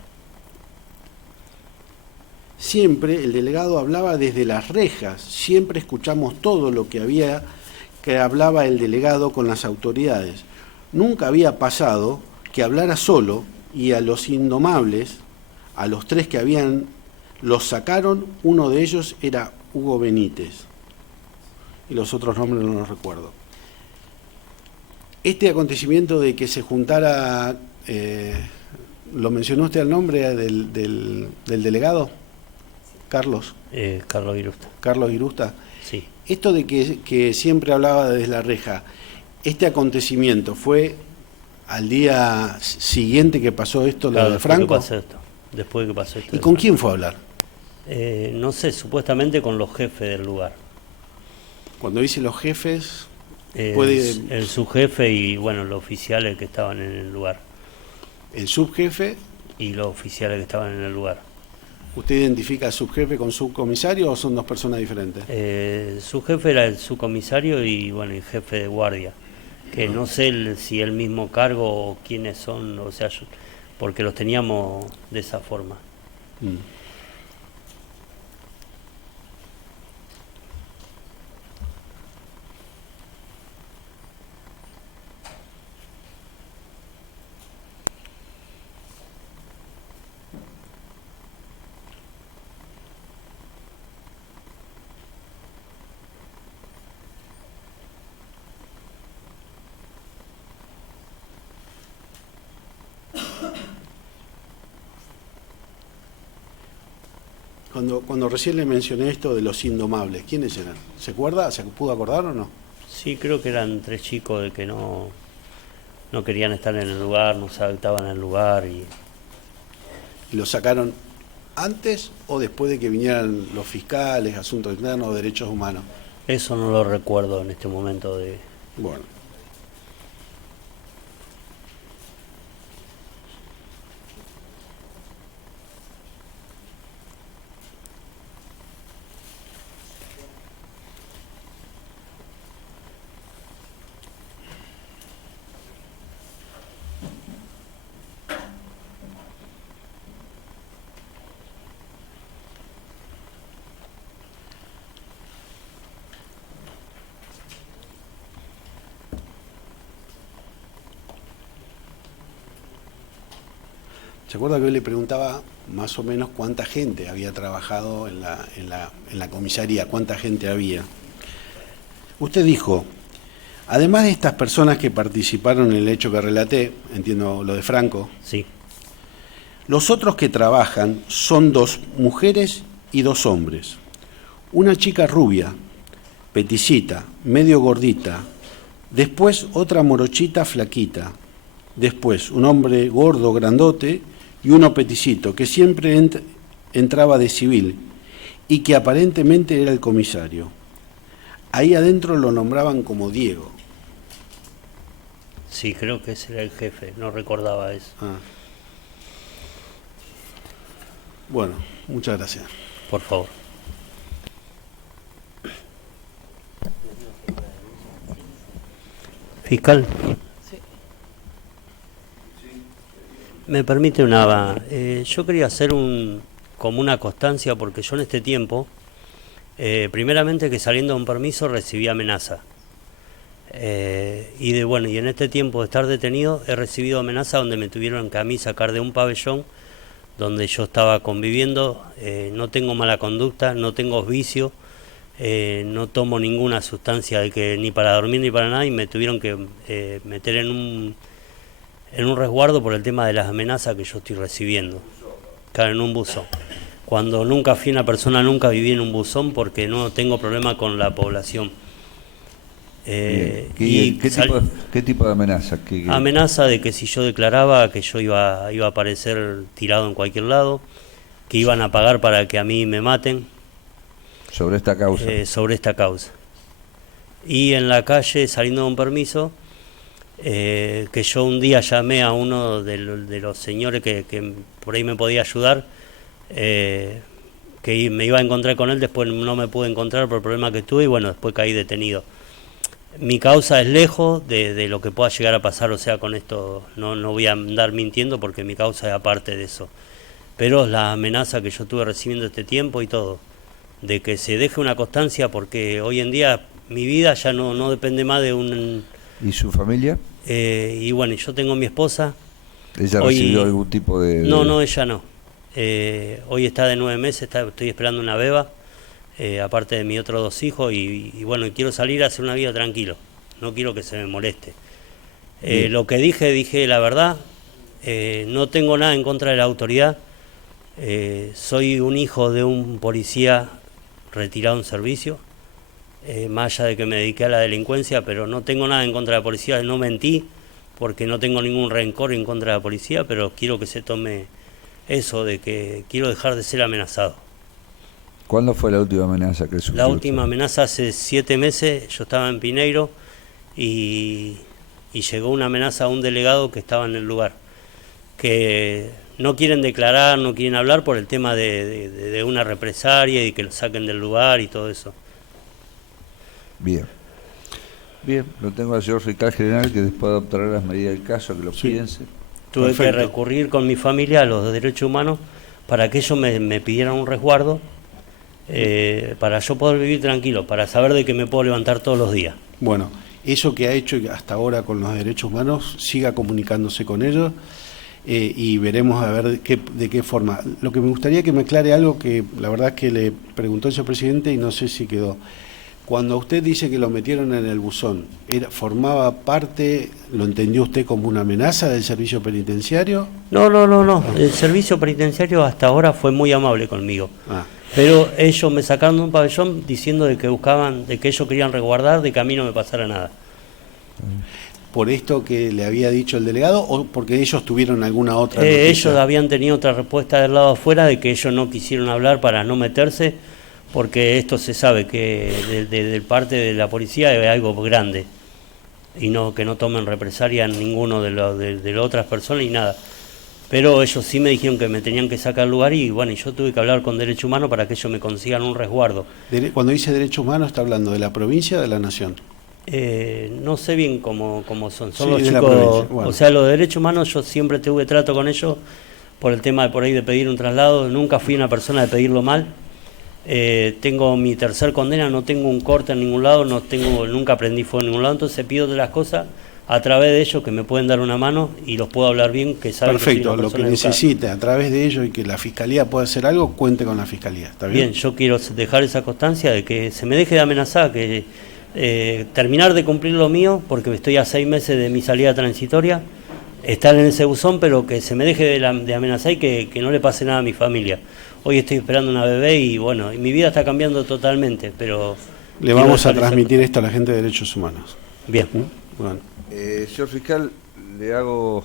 Siempre el delegado hablaba desde las rejas, siempre escuchamos todo lo que hablaba el delegado con las autoridades. Nunca había pasado que hablara solo y a los indomables, a los 3 que los sacaron, uno de ellos era Hugo Benítez y los otros nombres no los recuerdo. Este acontecimiento de que se juntara, ¿lo mencionó usted el nombre del delegado? Carlos. Carlos Irusta. Carlos Irusta. Sí. Esto de que siempre hablaba desde la reja, ¿este acontecimiento fue al día siguiente que pasó esto, claro, lo de Franco? Después de que pasó esto. ¿Y con quién fue a hablar? No sé, supuestamente con los jefes del lugar. Cuando dice los jefes, el subjefe y bueno, los oficiales que estaban en el lugar. ¿El subjefe? Y los oficiales que estaban en el lugar. ¿Usted identifica al subjefe con subcomisario o son dos personas diferentes? Su jefe era el subcomisario y bueno, el jefe de guardia. Que no sé si el mismo cargo o quiénes son, o sea, porque los teníamos de esa forma. Cuando recién le mencioné esto de los indomables, ¿quiénes eran? ¿Se acuerda? ¿Se pudo acordar o no? Sí, creo que eran 3 chicos de que no querían estar en el lugar, no se adaptaban al lugar y ¿Y lo sacaron antes o después de que vinieran los fiscales, asuntos internos o derechos humanos? eso no lo recuerdo en este momento de... Bueno. ¿Se acuerda que yo le preguntaba más o menos cuánta gente había trabajado en la comisaría? ¿Cuánta gente había? Usted dijo, además de estas personas que participaron en el hecho que relaté, entiendo lo de Franco, Sí, los otros que trabajan son 2 mujeres y 2 hombres. Una chica rubia, peticita, medio gordita, después otra morochita flaquita, después un hombre gordo, grandote, y uno peticito, que siempre entraba de civil y que aparentemente era el comisario. Ahí adentro lo nombraban como Diego. sí, creo que ese era el jefe, no recordaba eso. Ah. Bueno, muchas gracias. Por favor. Fiscal. Me permite yo quería hacer como una constancia porque yo en este tiempo, primeramente que saliendo de un permiso recibí amenaza. Y en este tiempo de estar detenido he recibido amenaza donde me tuvieron que a mí sacar de un pabellón donde yo estaba conviviendo. No tengo mala conducta, no tengo vicio, no tomo ninguna sustancia ni para dormir ni para nada, y me tuvieron que meter en un resguardo por el tema de las amenazas que yo estoy recibiendo. Claro, en un buzón. Cuando nunca fui una persona, nunca viví en un buzón porque no tengo problema con la población. ¿Qué tipo de amenaza? Amenaza de que si yo declaraba que yo iba a aparecer tirado en cualquier lado, que iban a pagar para que a mí me maten. ¿Sobre esta causa? Sobre esta causa. Y en la calle, saliendo de un permiso, que yo un día llamé a uno de los señores que por ahí me podía ayudar, que me iba a encontrar con él, después no me pude encontrar por el problema que tuve y después caí detenido. Mi causa es lejos de lo que pueda llegar a pasar, o sea, con esto no voy a andar mintiendo porque mi causa es aparte de eso. Pero la amenaza que yo estuve recibiendo este tiempo y todo, de que se deje una constancia porque hoy en día mi vida ya no depende más de un... ¿Y su familia? Yo tengo mi esposa. ¿Ella recibió algún tipo de...? No, ella no. Hoy está de 9 meses, estoy esperando una beba, aparte de mis otros 2 hijos, y quiero salir a hacer una vida tranquilo, no quiero que se me moleste. Lo que dije la verdad, no tengo nada en contra de la autoridad, soy un hijo de un policía retirado en servicio, más allá de que me dediqué a la delincuencia, pero no tengo nada en contra de la policía, no mentí, porque no tengo ningún rencor en contra de la policía, pero quiero que se tome eso de que quiero dejar de ser amenazado. ¿Cuándo fue la última amenaza que sufrió? La última amenaza hace 7 meses, yo estaba en Pineiro y llegó una amenaza a un delegado que estaba en el lugar, que no quieren declarar, no quieren hablar por el tema de una represalia y que lo saquen del lugar y todo eso. Bien, lo tengo al señor fiscal general que después adoptará las medidas del caso, que lo piense. Tuve que recurrir con mi familia a los derechos humanos para que ellos me pidieran un resguardo, para yo poder vivir tranquilo, para saber de que me puedo levantar todos los días. Bueno, eso que ha hecho hasta ahora con los derechos humanos, siga comunicándose con ellos y veremos a ver de qué forma. Lo que me gustaría que me aclare algo que la verdad es que le preguntó el señor presidente y no sé si quedó. Cuando usted dice que lo metieron en el buzón, ¿formaba parte, lo entendió usted como una amenaza del servicio penitenciario? No. El servicio penitenciario hasta ahora fue muy amable conmigo. Pero ellos me sacaron de un pabellón diciendo de que buscaban, de que ellos querían resguardar, de que a mí no me pasara nada. ¿Por esto que le había dicho el delegado o porque ellos tuvieron alguna otra noticia? Ellos habían tenido otra respuesta del lado afuera de que ellos no quisieron hablar para no meterse, porque esto se sabe que de parte de la policía es algo grande y no que no tomen represalia en ninguno de las otras personas y nada. Pero ellos sí me dijeron que me tenían que sacar el lugar y bueno, yo tuve que hablar con Derecho Humano para que ellos me consigan un resguardo. Cuando dice derechos humanos, ¿está hablando de la provincia o de la nación? No sé bien cómo son Sí, los de la chicos, provincia, bueno. O sea, los derechos humanos yo siempre tuve trato con ellos por el tema de por ahí de pedir un traslado, nunca fui una persona de pedirlo mal. Tengo mi tercer condena, no tengo un corte en ningún lado, nunca prendí fuego en ningún lado, entonces pido de las cosas a través de ellos que me pueden dar una mano y los puedo hablar bien, que saben que soy Perfecto, una lo que persona educada. necesite a través de ellos y que la Fiscalía pueda hacer algo, cuente con la Fiscalía, ¿está bien? Bien, yo quiero dejar esa constancia de que se me deje de amenazar, que terminar de cumplir lo mío, porque estoy a 6 meses de mi salida transitoria, estar en ese buzón, pero que se me deje de amenazar y que no le pase nada a mi familia. Hoy estoy esperando una bebé y bueno, y mi vida está cambiando totalmente, pero... Le vamos a transmitir esto a la gente de Derechos Humanos. Bien. Bueno. Señor fiscal, le hago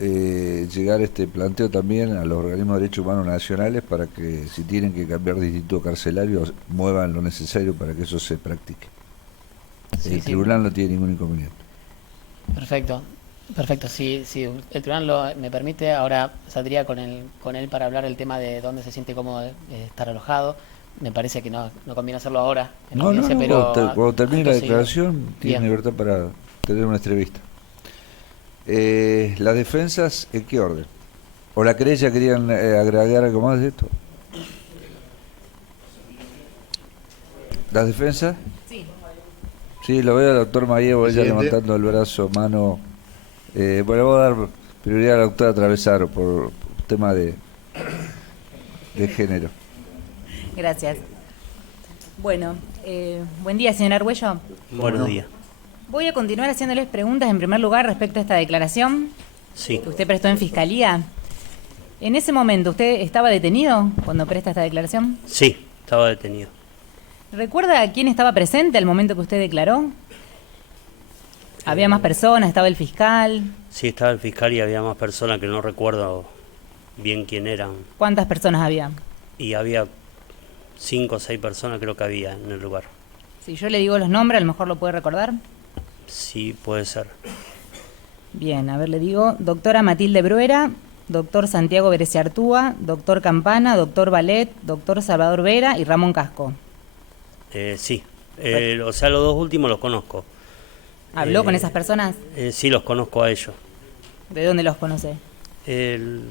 llegar este planteo también a los organismos de derechos humanos nacionales para que si tienen que cambiar de instituto carcelario muevan lo necesario para que eso se practique. Sí, El tribunal no tiene ningún inconveniente. Perfecto, perfecto. Si el tribunal me permite, ahora saldría con él para hablar el tema de dónde se siente cómodo estar alojado. Me parece que no conviene hacerlo ahora, en la audiencia, pero cuando termine la acto seguido. declaración tiene Bien. libertad para tener una entrevista. ¿Las defensas en qué orden? ¿O la querella querían agregar algo más de esto? ¿Las defensas? Sí. Sí, lo veo al doctor Mayevo, ella Presidente. levantando el brazo, mano. Bueno, voy a dar prioridad a la doctora Travesaro por tema de género. Gracias. Bueno, buen día, señor Argüello. Buenos días. Voy a continuar haciéndoles preguntas en primer lugar respecto a esta declaración Sí, que usted prestó en Fiscalía. En ese momento, ¿usted estaba detenido cuando presta esta declaración? sí, estaba detenido. ¿Recuerda quién estaba presente al momento que usted declaró? ¿Había más personas? ¿Estaba el fiscal? Sí, estaba el fiscal y había más personas que no recuerdo bien quién eran. ¿Cuántas personas había? Y había 5 o 6 personas creo que había en el lugar. Si yo le digo los nombres, a lo mejor lo puede recordar. Sí, puede ser. Bien, a ver, le digo, doctora Matilde Bruera, doctor Santiago Bereciartúa, doctor Campana, doctor Valet, doctor Salvador Vera y Ramón Casco. Sí, o sea, los dos últimos los conozco. ¿Habló con esas personas? Sí, los conozco a ellos. ¿De dónde los conoce?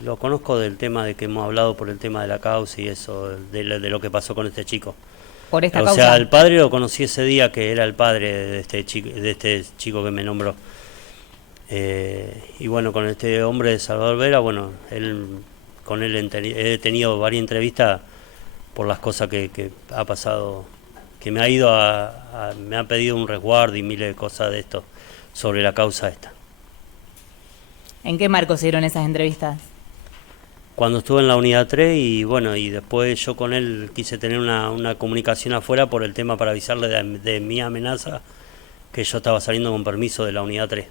Lo conozco del tema de que hemos hablado por el tema de la causa y eso, de lo que pasó con este chico. ¿Por esta O causa? sea, el padre lo conocí ese día, que era el padre de este chico que me nombró. Y bueno, con este hombre de Salvador Vera, bueno, con él he tenido varias entrevistas por las cosas que ha pasado, que me ha ido me ha pedido un resguardo y miles de cosas de esto sobre la causa esta. ¿En qué marco se dieron esas entrevistas? Cuando estuve en la unidad 3 y bueno, y después yo con él quise tener una comunicación afuera por el tema para avisarle de mi amenaza, que yo estaba saliendo con permiso de la unidad 3.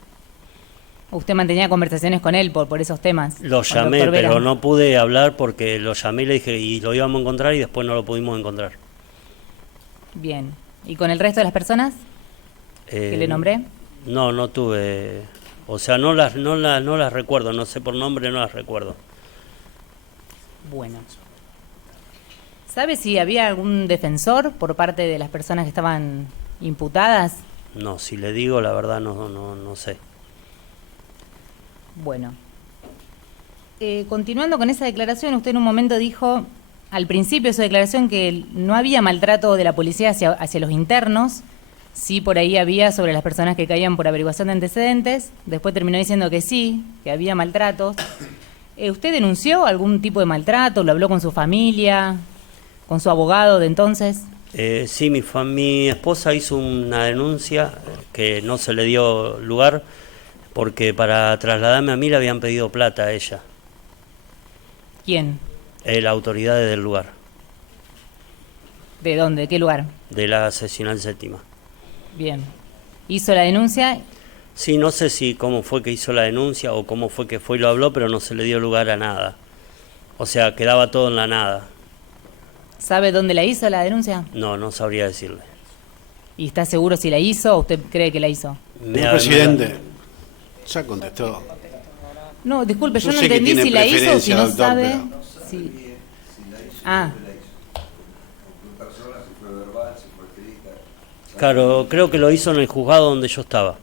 ¿Usted mantenía conversaciones con él por esos temas? Lo ¿Con llamé, doctor Vera? pero no pude hablar porque lo llamé y le dije y lo íbamos a encontrar y después no lo pudimos encontrar. Bien. ¿Y con el resto de las personas que le nombré? No tuve, o sea, no las recuerdo, no sé por nombre, no las recuerdo. Bueno. ¿Sabe si había algún defensor por parte de las personas que estaban imputadas? No, si le digo la verdad no sé. Bueno. Continuando con esa declaración, usted en un momento dijo, al principio de su declaración, que no había maltrato de la policía hacia los internos, sí por ahí había sobre las personas que caían por averiguación de antecedentes, después terminó diciendo que sí, que había maltratos. ¿Usted denunció algún tipo de maltrato? ¿Lo habló con su familia? ¿Con su abogado de entonces? Sí, mi esposa hizo una denuncia que no se le dio lugar porque para trasladarme a mí le habían pedido plata a ella. ¿Quién? Las autoridades del lugar. ¿De dónde? ¿De qué lugar? de la seccional séptima. Bien. ¿Hizo la denuncia? Sí, no sé si cómo fue que hizo la denuncia o cómo fue que fue y lo habló, pero no se le dio lugar a nada. O sea, quedaba todo en la nada. ¿Sabe dónde la hizo la denuncia? No, no sabría decirle. ¿Y está seguro si la hizo o usted cree que la hizo? Señor presidente, ya contestó. No, disculpe, yo Yo no sé que entendí tiene si la hizo o si preferencia, no doctor, sabe. pero- Si... Ah, Claro, creo que lo hizo en el juzgado donde yo estaba.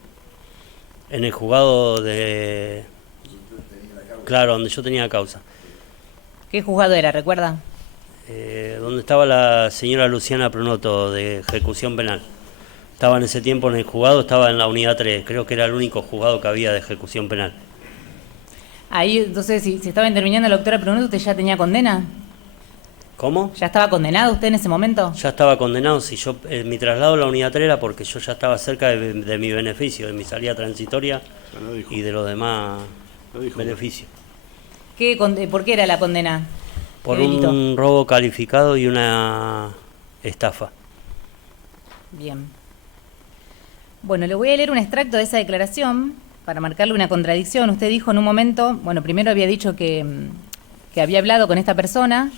En el juzgado de... Claro, donde yo tenía causa. ¿qué juzgado era? ¿Recuerda? Donde estaba la señora Luciana Pronoto de ejecución penal. Estaba en ese tiempo en el juzgado, estaba en la unidad 3. Creo que era el único juzgado que había de ejecución penal. Ahí, entonces, si estaba interviniendo la doctora Prunoto, ¿usted ya tenía condena? ¿Cómo? ¿Ya estaba condenado usted en ese momento? Ya estaba condenado. Si yo mi traslado a la unidad 3 era porque yo ya estaba cerca de mi beneficio, de mi salida transitoria Ya lo dijo. y de los demás Lo dijo. beneficios. ¿Por qué era la condena? Por ¿Qué delito? un robo calificado y una estafa. Bien. Bueno, le voy a leer un extracto de esa declaración para marcarle una contradicción. Usted dijo en un momento, bueno, primero había dicho que había hablado con esta persona,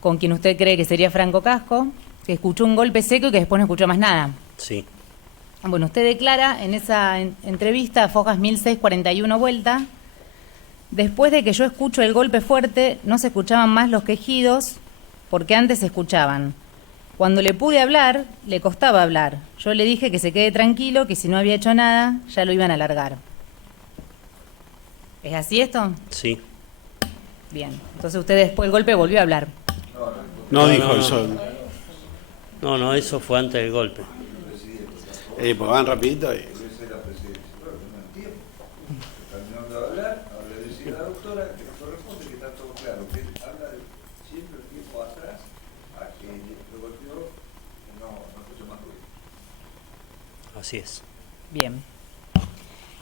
con quien usted cree que sería Franco Casco, que escuchó un golpe seco y que después no escuchó más nada. Sí, Bueno, usted declara en esa entrevista, Fojas 1641 vuelta, después de que yo escucho el golpe fuerte, no se escuchaban más los quejidos, porque antes se escuchaban. Cuando le pude hablar, le costaba hablar. Yo le dije que se quede tranquilo, que si no había hecho nada, ya lo iban a largar. ¿Es así esto? sí. Bien. Entonces usted después del golpe volvió a hablar. No, No, dijo no, eso. No, eso fue antes del golpe. Pues van rapidito y... Terminando de hablar, ahora le decía a la doctora que no corresponde, que está todo claro, que él habla de siempre el tiempo atrás a que lo golpeó, no escucho más ruido. Así es. Bien.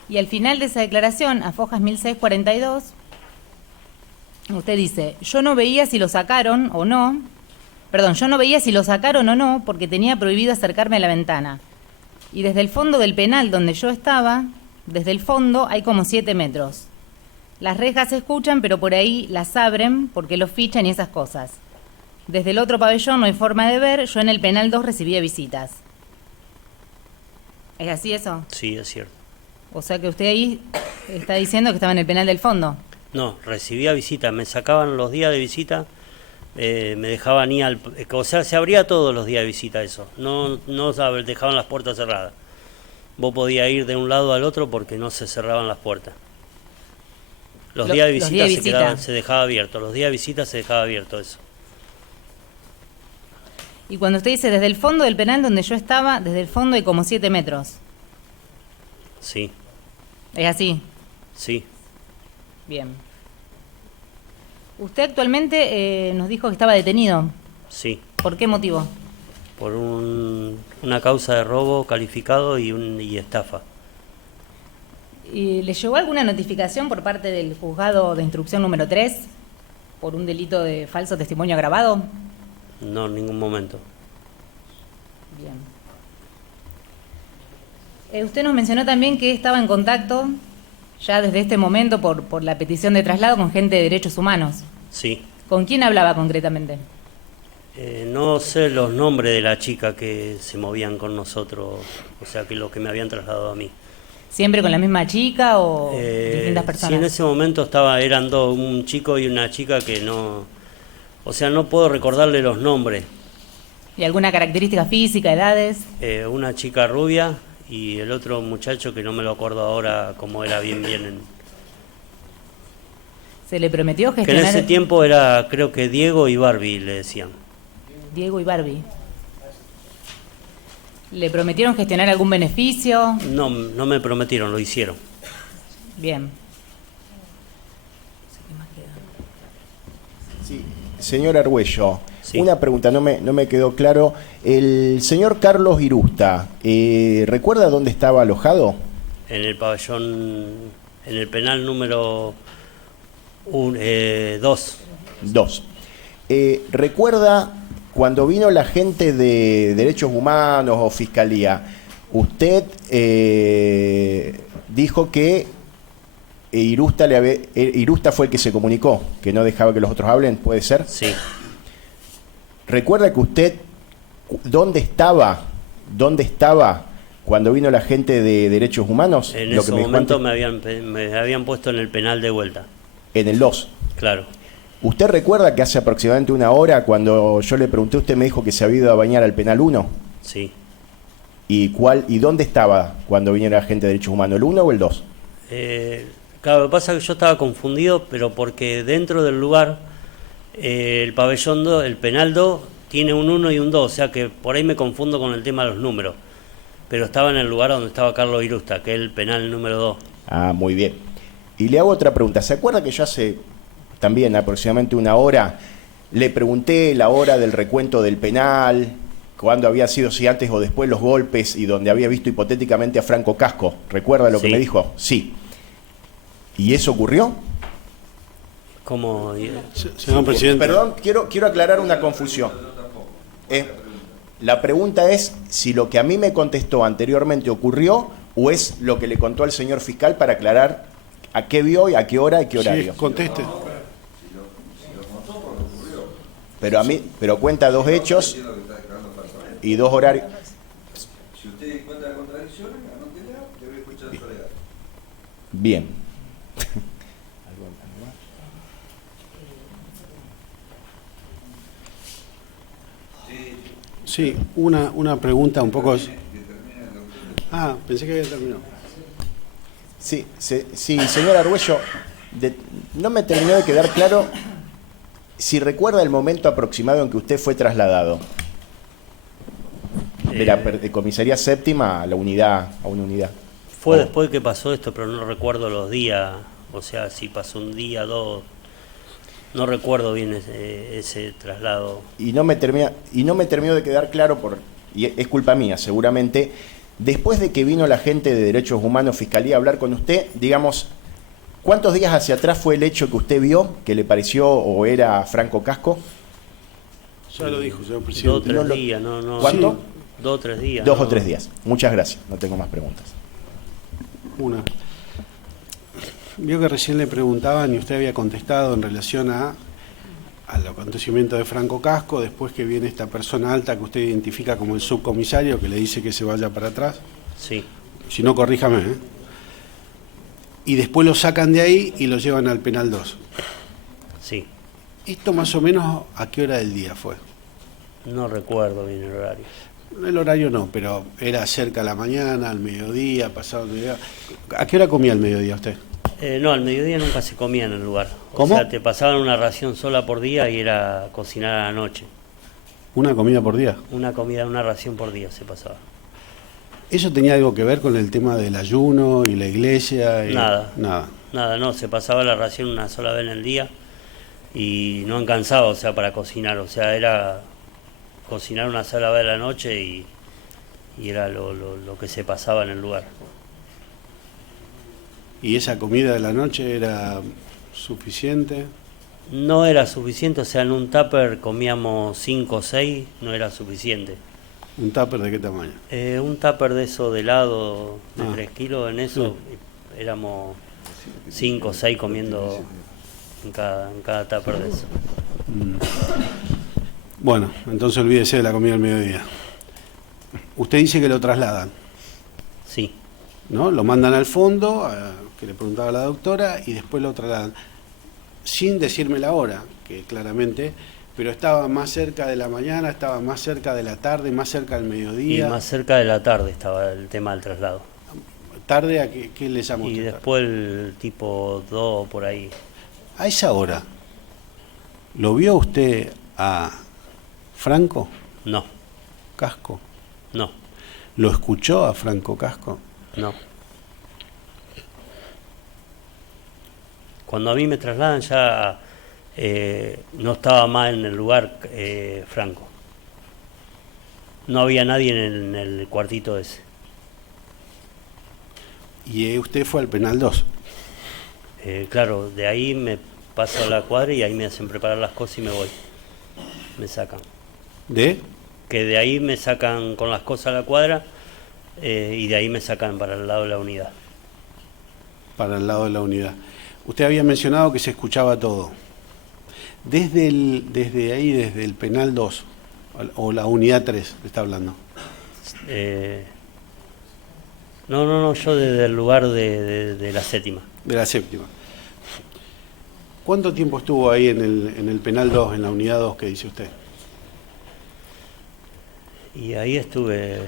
Y al final de esa declaración, a Fojas 1642, usted dice, yo no veía si lo sacaron o no, porque tenía prohibido acercarme a la ventana. Y desde el fondo del penal donde yo estaba, desde el fondo hay como 7 metros. Las rejas se escuchan, pero por ahí las abren porque los fichan y esas cosas. Desde el otro pabellón no hay forma de ver, yo en el penal 2 recibía visitas. ¿Es así eso? Sí, es cierto. O sea que usted ahí está diciendo que estaba en el penal del fondo. No, recibía visitas, me sacaban los días de visita, me dejaban ir al... O sea, se abría todos los días de visita eso, no dejaban las puertas cerradas. Vos podías ir de un lado al otro porque no se cerraban las puertas. Los días de visita se dejaba abierto, los días de visita se dejaba abierto eso. Y cuando usted dice desde el fondo del penal donde yo estaba, desde el fondo hay como 7 metros. Sí, ¿Es así? sí. Bien. Usted actualmente nos dijo que estaba detenido. Sí, ¿Por qué motivo? por una causa de robo calificado y estafa. ¿Y le llegó alguna notificación por parte del juzgado de instrucción número 3 por un delito de falso testimonio agravado? No, en ningún momento. Bien. Usted nos mencionó también que estaba en contacto ya desde este momento por la petición de traslado con gente de derechos humanos. Sí. ¿Con quién hablaba concretamente? No sé los nombres de la chica que se movían con nosotros, o sea, que los que me habían trasladado a mí. ¿Siempre con la misma chica o distintas personas? Sí, en ese momento eran dos, un chico y una chica que no... O sea, no puedo recordarle los nombres. ¿Y alguna característica física, edades? Una chica rubia y el otro muchacho que no me lo acuerdo ahora cómo era bien. ¿Se le prometió Que en gestionar? ese tiempo era, creo que Diego y Barbie le decían. Diego y Barbie. ¿Le prometieron gestionar algún beneficio? No me prometieron, lo hicieron. Bien. Sí, señor Argüello, Sí. una pregunta, no me quedó claro. El señor Carlos Irusta, ¿recuerda dónde estaba alojado? En el pabellón, en el penal número 2. 2. ¿Recuerda cuando vino la gente de Derechos Humanos o Fiscalía, usted dijo que Irusta fue el que se comunicó, que no dejaba que los otros hablen, ¿puede ser? Sí. ¿Recuerda que usted dónde estaba cuando vino la gente de Derechos Humanos? En ese momento me habían puesto en el penal de vuelta. En el 2. Claro. ¿Usted recuerda que hace aproximadamente una hora, cuando yo le pregunté, usted me dijo que se había ido a bañar al penal 1? Sí. ¿Y dónde estaba cuando vino la gente de Derechos Humanos, el 1 o el 2? Claro, lo que pasa es que yo estaba confundido, pero porque dentro del lugar, el pabellón 2, el penal 2, tiene un 1 y un 2, o sea que por ahí me confundo con el tema de los números. Pero estaba en el lugar donde estaba Carlos Irusta, que es el penal número 2. Ah, muy bien. Y le hago otra pregunta. ¿Se acuerda que yo hace también aproximadamente una hora le pregunté la hora del recuento del penal, cuándo había sido, si antes o después los golpes, y donde había visto hipotéticamente a Franco Casco? ¿Recuerda lo que me dijo? Sí. ¿Y eso ocurrió? ¿Cómo? Señor presidente. Perdón, quiero aclarar una confusión. La pregunta es si lo que a mí me contestó anteriormente ocurrió o es lo que le contó al señor fiscal, para aclarar a qué vio y a qué hora y qué horario. Sí, conteste. Pero cuenta 2 hechos y 2 horarios. Si usted encuentra la contradicción, anótela, te voy a escuchar su alegato. Bien. Sí, una pregunta un poco... Ah, pensé que había terminado. Sí, señor Argüello, no me terminó de quedar claro si recuerda el momento aproximado en que usted fue trasladado de la comisaría séptima a una unidad. Fue después que pasó esto, pero no recuerdo los días, o sea, si pasó un día, 2, no recuerdo bien ese traslado. Y no me terminó de quedar claro, y es culpa mía seguramente, después de que vino la gente de Derechos Humanos, Fiscalía, a hablar con usted, digamos, ¿cuántos días hacia atrás fue el hecho que usted vio que le pareció o era Franco Casco? Ya lo dijo, señor presidente. 2 o 3 días, no. ¿Cuánto? Sí. 2 o 3 días. 2 o 3 días. Muchas gracias, no tengo más preguntas. Una. Vio que recién le preguntaban y usted había contestado en relación al acontecimiento de Franco Casco, después que viene esta persona alta que usted identifica como el subcomisario, que le dice que se vaya para atrás. Sí. Si no, corríjame, ¿eh? Y después lo sacan de ahí y lo llevan al penal 2. Sí. ¿Esto más o menos a qué hora del día fue? No recuerdo bien el horario. El horario no, pero era cerca de la mañana, al mediodía, pasado el mediodía. ¿A qué hora comía al mediodía usted? No, al mediodía nunca se comía en el lugar. ¿Cómo? O sea, te pasaban una ración sola por día y era cocinar a la noche. ¿Una comida por día? Una ración por día se pasaba. ¿Eso tenía algo que ver con el tema del ayuno y la iglesia? Nada, no, se pasaba la ración una sola vez en el día y no alcanzaba, o sea, para cocinar. O sea, era cocinar una sola vez a la noche y era lo que se pasaba en el lugar. ¿Y esa comida de la noche era suficiente? No era suficiente, o sea, en un tupper comíamos 5 o 6, no era suficiente. ¿Un tupper de qué tamaño? Un tupper de eso de helado de 3 kilos, en eso éramos 5 o 6 comiendo en cada tupper de eso. Bueno, entonces olvídese de la comida del mediodía. Usted dice que lo trasladan. Sí. ¿No? Lo mandan al fondo, que le preguntaba la doctora, y después lo trasladan. Sin decirme la hora, que claramente, pero estaba más cerca de la mañana, estaba más cerca de la tarde, más cerca del mediodía. Y más cerca de la tarde estaba el tema del traslado. ¿Tarde a qué le llamó? Y después el tipo 2 por ahí. A esa hora, ¿lo vio usted a Franco? No. ¿Casco? No. ¿Lo escuchó a Franco Casco? No. Cuando a mí me trasladan ya no estaba más en el lugar Franco. No había nadie en el cuartito ese. ¿Y usted fue al penal 2? Claro, de ahí me paso a la cuadra y ahí me hacen preparar las cosas y me voy. Me sacan. ¿De? Que de ahí me sacan con las cosas a la cuadra y de ahí me sacan para el lado de la unidad. Para el lado de la unidad. Usted había mencionado que se escuchaba todo. Desde ahí, desde el penal 2 o la unidad 3, está hablando. No, yo desde el lugar de la séptima. De la séptima. ¿Cuánto tiempo estuvo ahí en el penal 2, en la unidad 2 que dice usted? Y ahí estuve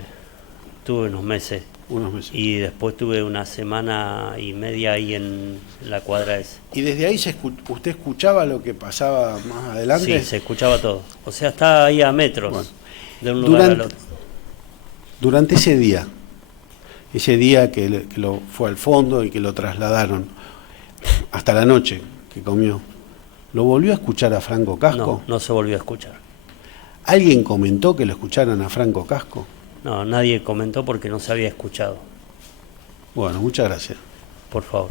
unos meses. Unos meses. Y después tuve una semana y media ahí en la cuadra esa. ¿Y desde ahí usted escuchaba lo que pasaba más adelante? Sí, se escuchaba todo. O sea, está ahí a metros Bueno, de un lugar al otro. Durante ese día que lo fue al fondo y que lo trasladaron hasta la noche que comió, ¿lo volvió a escuchar a Franco Casco? No se volvió a escuchar. ¿Alguien comentó que lo escucharan a Franco Casco? No, nadie comentó porque no se había escuchado. Bueno, muchas gracias. Por favor.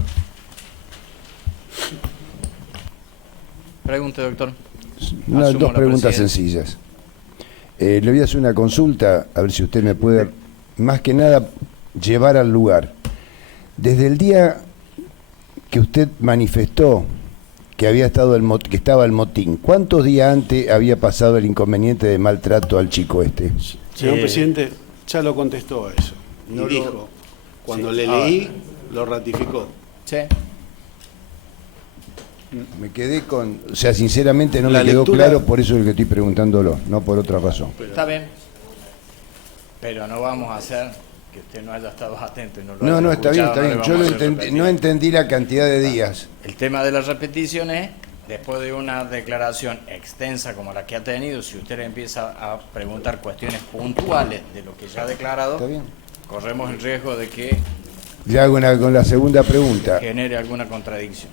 Pregunte, doctor. Dos preguntas sencillas. Le voy a hacer una consulta, a ver si usted me puede, más que nada, llevar al lugar. Desde el día que usted manifestó que había estado que estaba el motín, ¿cuántos días antes había pasado el inconveniente de maltrato al chico este? Señor presidente, ya lo contestó a eso. Y no dijo, cuando le leí, lo ratificó. Sí. Me quedé con... O sea, sinceramente no La me quedó lectura... claro, por eso es el que estoy preguntándolo, no por otra razón. Está bien. Pero no vamos a hacer que usted no haya estado atento y no lo No, haya está bien, escuchado, está bien. no Yo le no vamos a hacer entendí, repetir. no entendí la cantidad de días. El tema de las repeticiones, después de una declaración extensa como la que ha tenido, si usted empieza a preguntar cuestiones puntuales de lo que ya ha declarado, Está bien. corremos el riesgo de que Le hago con la segunda pregunta. genere alguna contradicción.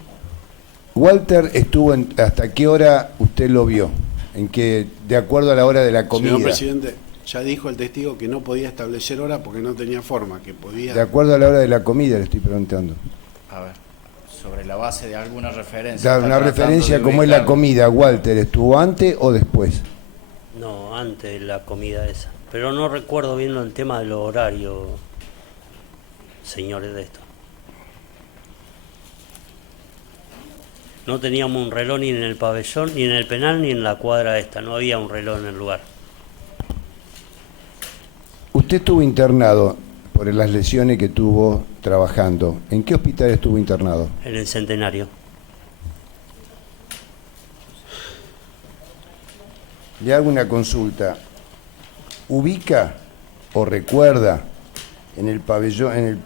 Walter estuvo ¿hasta qué hora usted lo vio? De acuerdo a la hora de la comida. Señor presidente, ya dijo el testigo que no podía establecer hora porque no tenía forma, que podía... De acuerdo a la hora de la comida le estoy preguntando. A ver, sobre la base de alguna referencia. Da está una tratando referencia de como es la ubicar. comida. Walter, ¿estuvo antes o después? No, antes de la comida esa. Pero no recuerdo bien el tema de los horarios, señores, de esto. No teníamos un reloj ni en el pabellón, ni en el penal, ni en la cuadra esta. No había un reloj en el lugar. Usted estuvo internado por las lesiones que tuvo trabajando. ¿En qué hospital estuvo internado? En el Centenario. Le hago una consulta. ¿Ubica o recuerda en el pabellón,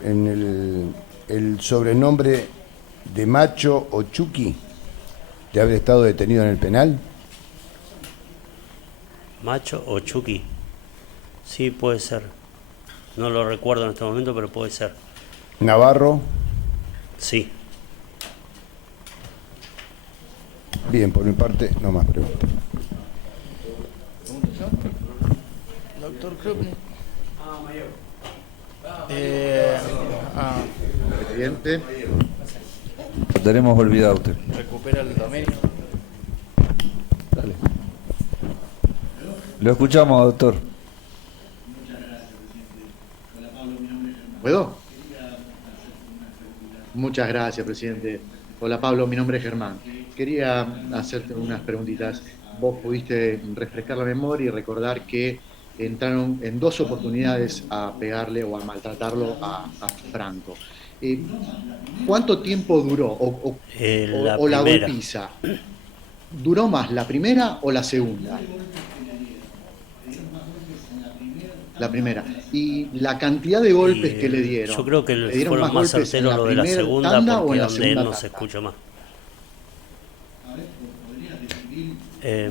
el sobrenombre de Macho o Chucky de haber estado detenido en el penal? ¿Macho o Chucky? Sí, puede ser. No lo recuerdo en este momento, pero puede ser. ¿Navarro? Sí. Bien, por mi parte, no más preguntas. Doctor Krupnik. Presidente. Lo tenemos olvidado a usted. Recupera el dominio. Dale. Lo escuchamos, doctor. ¿Puedo? Muchas gracias, presidente. Hola, Pablo, mi nombre es Germán. Quería hacerte unas preguntitas. Vos pudiste refrescar la memoria y recordar que entraron en 2 oportunidades a pegarle o a maltratarlo a Franco. ¿Cuánto tiempo duró? ¿O la golpiza? ¿Duró más la primera o la segunda? La primera. ¿Y la cantidad de golpes que le dieron? Yo creo que ¿Le dieron fueron más golpes certeros en lo de la primera segunda, tanda o porque en la donde él segunda no se tanda? escucha más.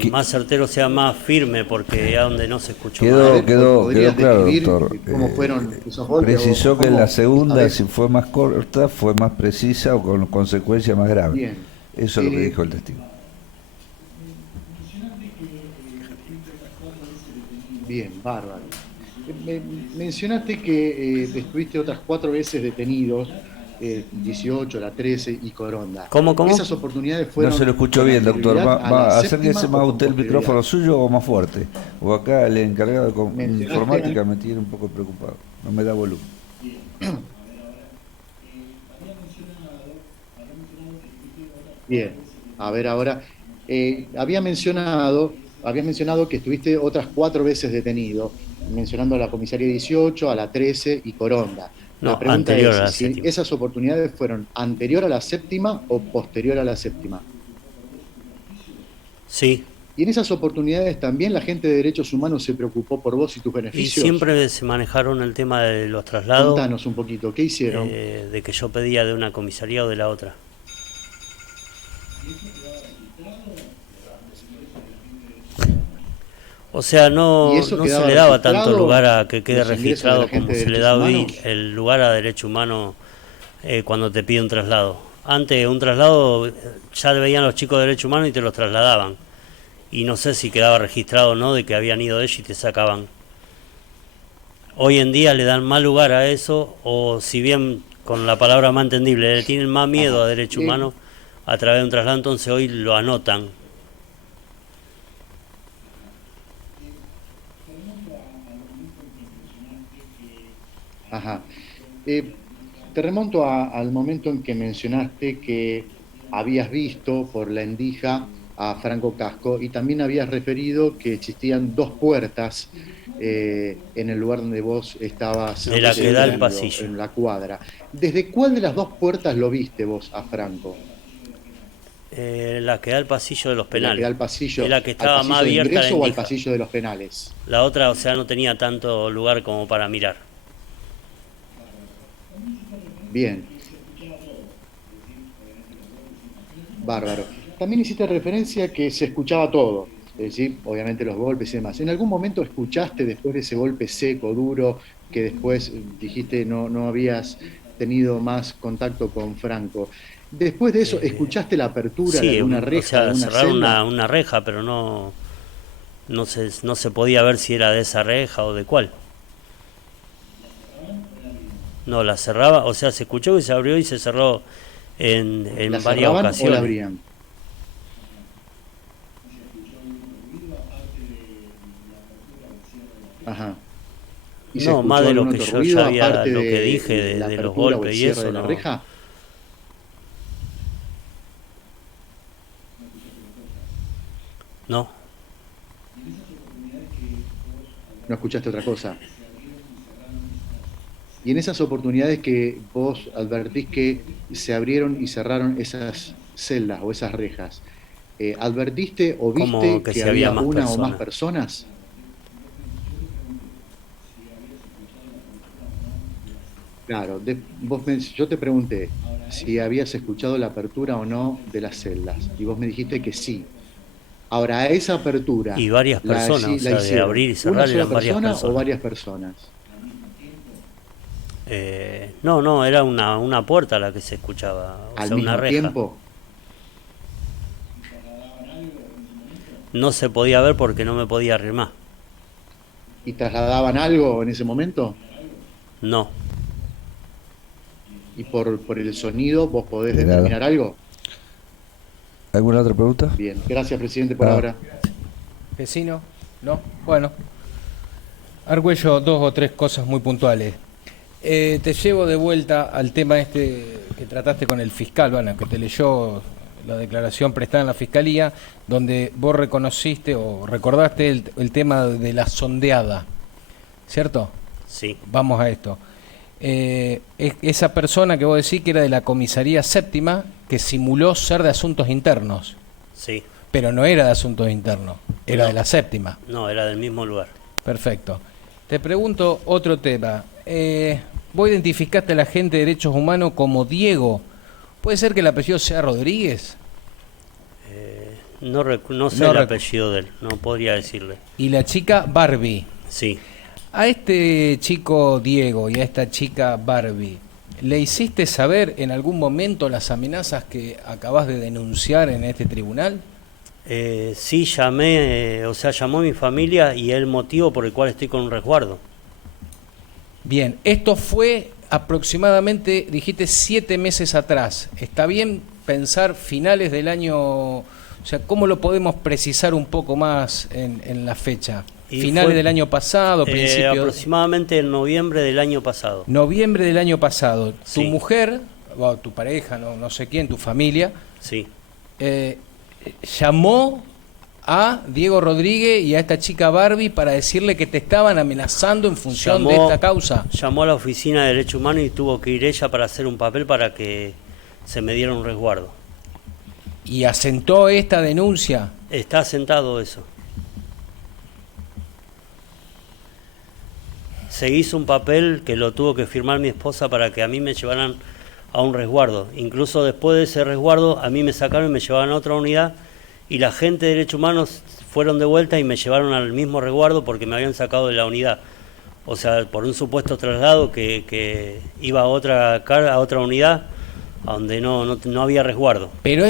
Más certero, sea más firme, porque ya donde no se escuchó más. Quedó claro, doctor. ¿Cómo fueron esos golpes? Precisó o que cómo? la segunda, A ver. si fue más corta, fue más precisa o con consecuencias más graves. Bien. Eso es lo que dijo el testigo. Bien, bárbaro. Mencionaste que estuviste otras 4 veces detenidos 18, la 13 y Coronda. ¿Cómo? Esas oportunidades fueron... No se lo escucho con bien, doctor. anterioridad ¿Va a séptima acérquese más o usted el posterioridad? micrófono suyo o más fuerte? O acá el encargado de Mencionaste- informática me tiene un poco preocupado. No me da volumen. Bien, a ver ahora. Había mencionado que estuviste otras 4 veces detenido, mencionando a la comisaría 18, a la 13 y Coronda. No, La pregunta anterior a la es si séptima. esas oportunidades fueron anterior a la séptima o posterior a la séptima. Sí, Y en esas oportunidades también la gente de derechos humanos se preocupó por vos y tus y beneficios. siempre se manejaron el tema de los traslados, Contanos un poquito, ¿qué hicieron? de que yo pedía de una comisaría o de la otra. O sea, no, ¿Y eso no se quedaba le daba tanto registrado, lugar a que quede los ingresos de la registrado gente como de se le derechos da hoy humanos? el lugar a derecho humano cuando te pide un traslado. Antes un traslado ya le veían los chicos de derecho humano y te los trasladaban. Y no sé si quedaba registrado o no de que habían ido ellos y te sacaban. Hoy en día le dan más lugar a eso, o si bien con la palabra más entendible, le tienen más miedo a derecho humano a través de un traslado, entonces hoy lo anotan. Ajá. Te remonto al momento en que mencionaste que habías visto por la endija a Franco Casco y también habías referido que existían 2 puertas en el lugar donde vos estabas De la que da el detenido, pasillo. en la cuadra. ¿Desde cuál de las 2 puertas lo viste vos a Franco? La que da al pasillo de los ¿La penales. que da al pasillo, Es la que al estaba pasillo más de abierta a la ingreso o al endija. pasillo de los penales? La otra, o sea, no tenía tanto lugar como para mirar. Bien. Bárbaro. También hiciste referencia que se escuchaba todo, es decir, obviamente los golpes y demás. ¿En algún momento escuchaste después de ese golpe seco, duro, que después dijiste no habías tenido más contacto con Franco? Después de eso, ¿escuchaste la apertura de alguna reja, o sea, de alguna cerraron celda? una reja, pero no se podía ver si era de esa reja o de cuál. No, la cerraba, o sea, se escuchó que se abrió y se cerró en ¿La varias cerraban o la ocasiones. abrían? Ajá. ¿Y se No, escuchó más de lo algún que otro yo ruido, ya había, aparte lo que de dije la de los apertura o el golpes y cierre eso, de la no. reja? No. No escuchaste otra cosa. Y en esas oportunidades que vos advertís que se abrieron y cerraron esas celdas o esas rejas, ¿advertiste o Como viste que que si había había más una o más personas. personas? Claro, yo te pregunté si habías escuchado la apertura o no de las celdas y vos me dijiste que sí. Ahora, a esa apertura, Y varias personas, o sea, de hicieron abrir y ¿una cerrar sola eran varias persona o personas. varias personas? No, era una puerta la que se escuchaba, o ¿Al sea, una mismo reja. tiempo? No se podía ver porque no me podía arrimar. ¿Y trasladaban algo en ese momento? No. ¿Y por el sonido vos podés De nada. determinar algo? ¿Alguna otra pregunta? Bien, gracias presidente por ahora. Vecino, ¿no? Bueno. Argüello, 2 o 3 cosas muy puntuales. Te llevo de vuelta al tema este que trataste con el fiscal, bueno, que te leyó la declaración prestada en la fiscalía, donde vos reconociste o recordaste el tema de la sondeada, ¿cierto? Sí. Vamos a esto. Esa persona que vos decís que era de la comisaría séptima, que simuló ser de asuntos internos, Sí. pero no era de asuntos internos, era No. de la séptima. No, era del mismo lugar. Perfecto. Te pregunto otro tema. Vos identificaste al agente de derechos humanos como Diego. ¿Puede ser que el apellido sea Rodríguez? No sé No el recu- apellido de él, no podría decirle. Y la chica Barbie. Sí. A este chico Diego y a esta chica Barbie, ¿le hiciste saber en algún momento las amenazas que acabas de denunciar en este tribunal? Sí, llamé, o sea, llamó a mi familia y es el motivo por el cual estoy con un resguardo. Bien, esto fue aproximadamente, dijiste 7 meses atrás. ¿Está bien pensar finales del año? O sea, ¿cómo lo podemos precisar un poco más en la fecha? ¿Finales del año pasado, principios? Aproximadamente en noviembre del año pasado. Noviembre del año pasado. Tu Sí. mujer, o tu pareja, no sé quién, tu familia, Sí. llamó a Diego Rodríguez y a esta chica Barbie para decirle que te estaban amenazando en función de esta causa. Llamó a la Oficina de Derechos Humanos y tuvo que ir ella para hacer un papel para que se me diera un resguardo. ¿Y asentó esta denuncia? Está asentado eso. Se hizo un papel que lo tuvo que firmar mi esposa para que a mí me llevaran a un resguardo. Incluso después de ese resguardo, a mí me sacaron y me llevaban a otra unidad y la gente de Derechos Humanos fueron de vuelta y me llevaron al mismo resguardo porque me habían sacado de la unidad. O sea, por un supuesto traslado que iba a otra unidad donde no había resguardo. Pero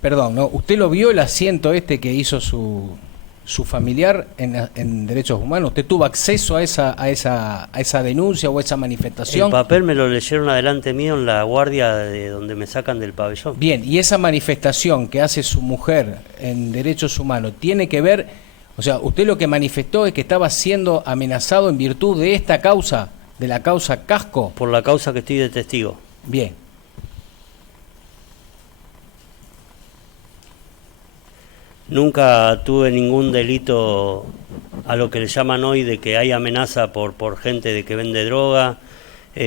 perdón, ¿no? ¿Usted lo vio el asiento que hizo su familiar en Derechos Humanos? ¿Usted tuvo acceso a esa denuncia o a esa manifestación? El papel me lo leyeron adelante mío en la guardia de donde me sacan del pabellón. Bien, y esa manifestación que hace su mujer en Derechos Humanos, ¿tiene que ver, o sea, usted lo que manifestó es que estaba siendo amenazado en virtud de esta causa, de la causa Casco? Por la causa que estoy de testigo. Bien. Nunca tuve ningún delito a lo que le llaman hoy de que hay amenaza por gente de que vende droga.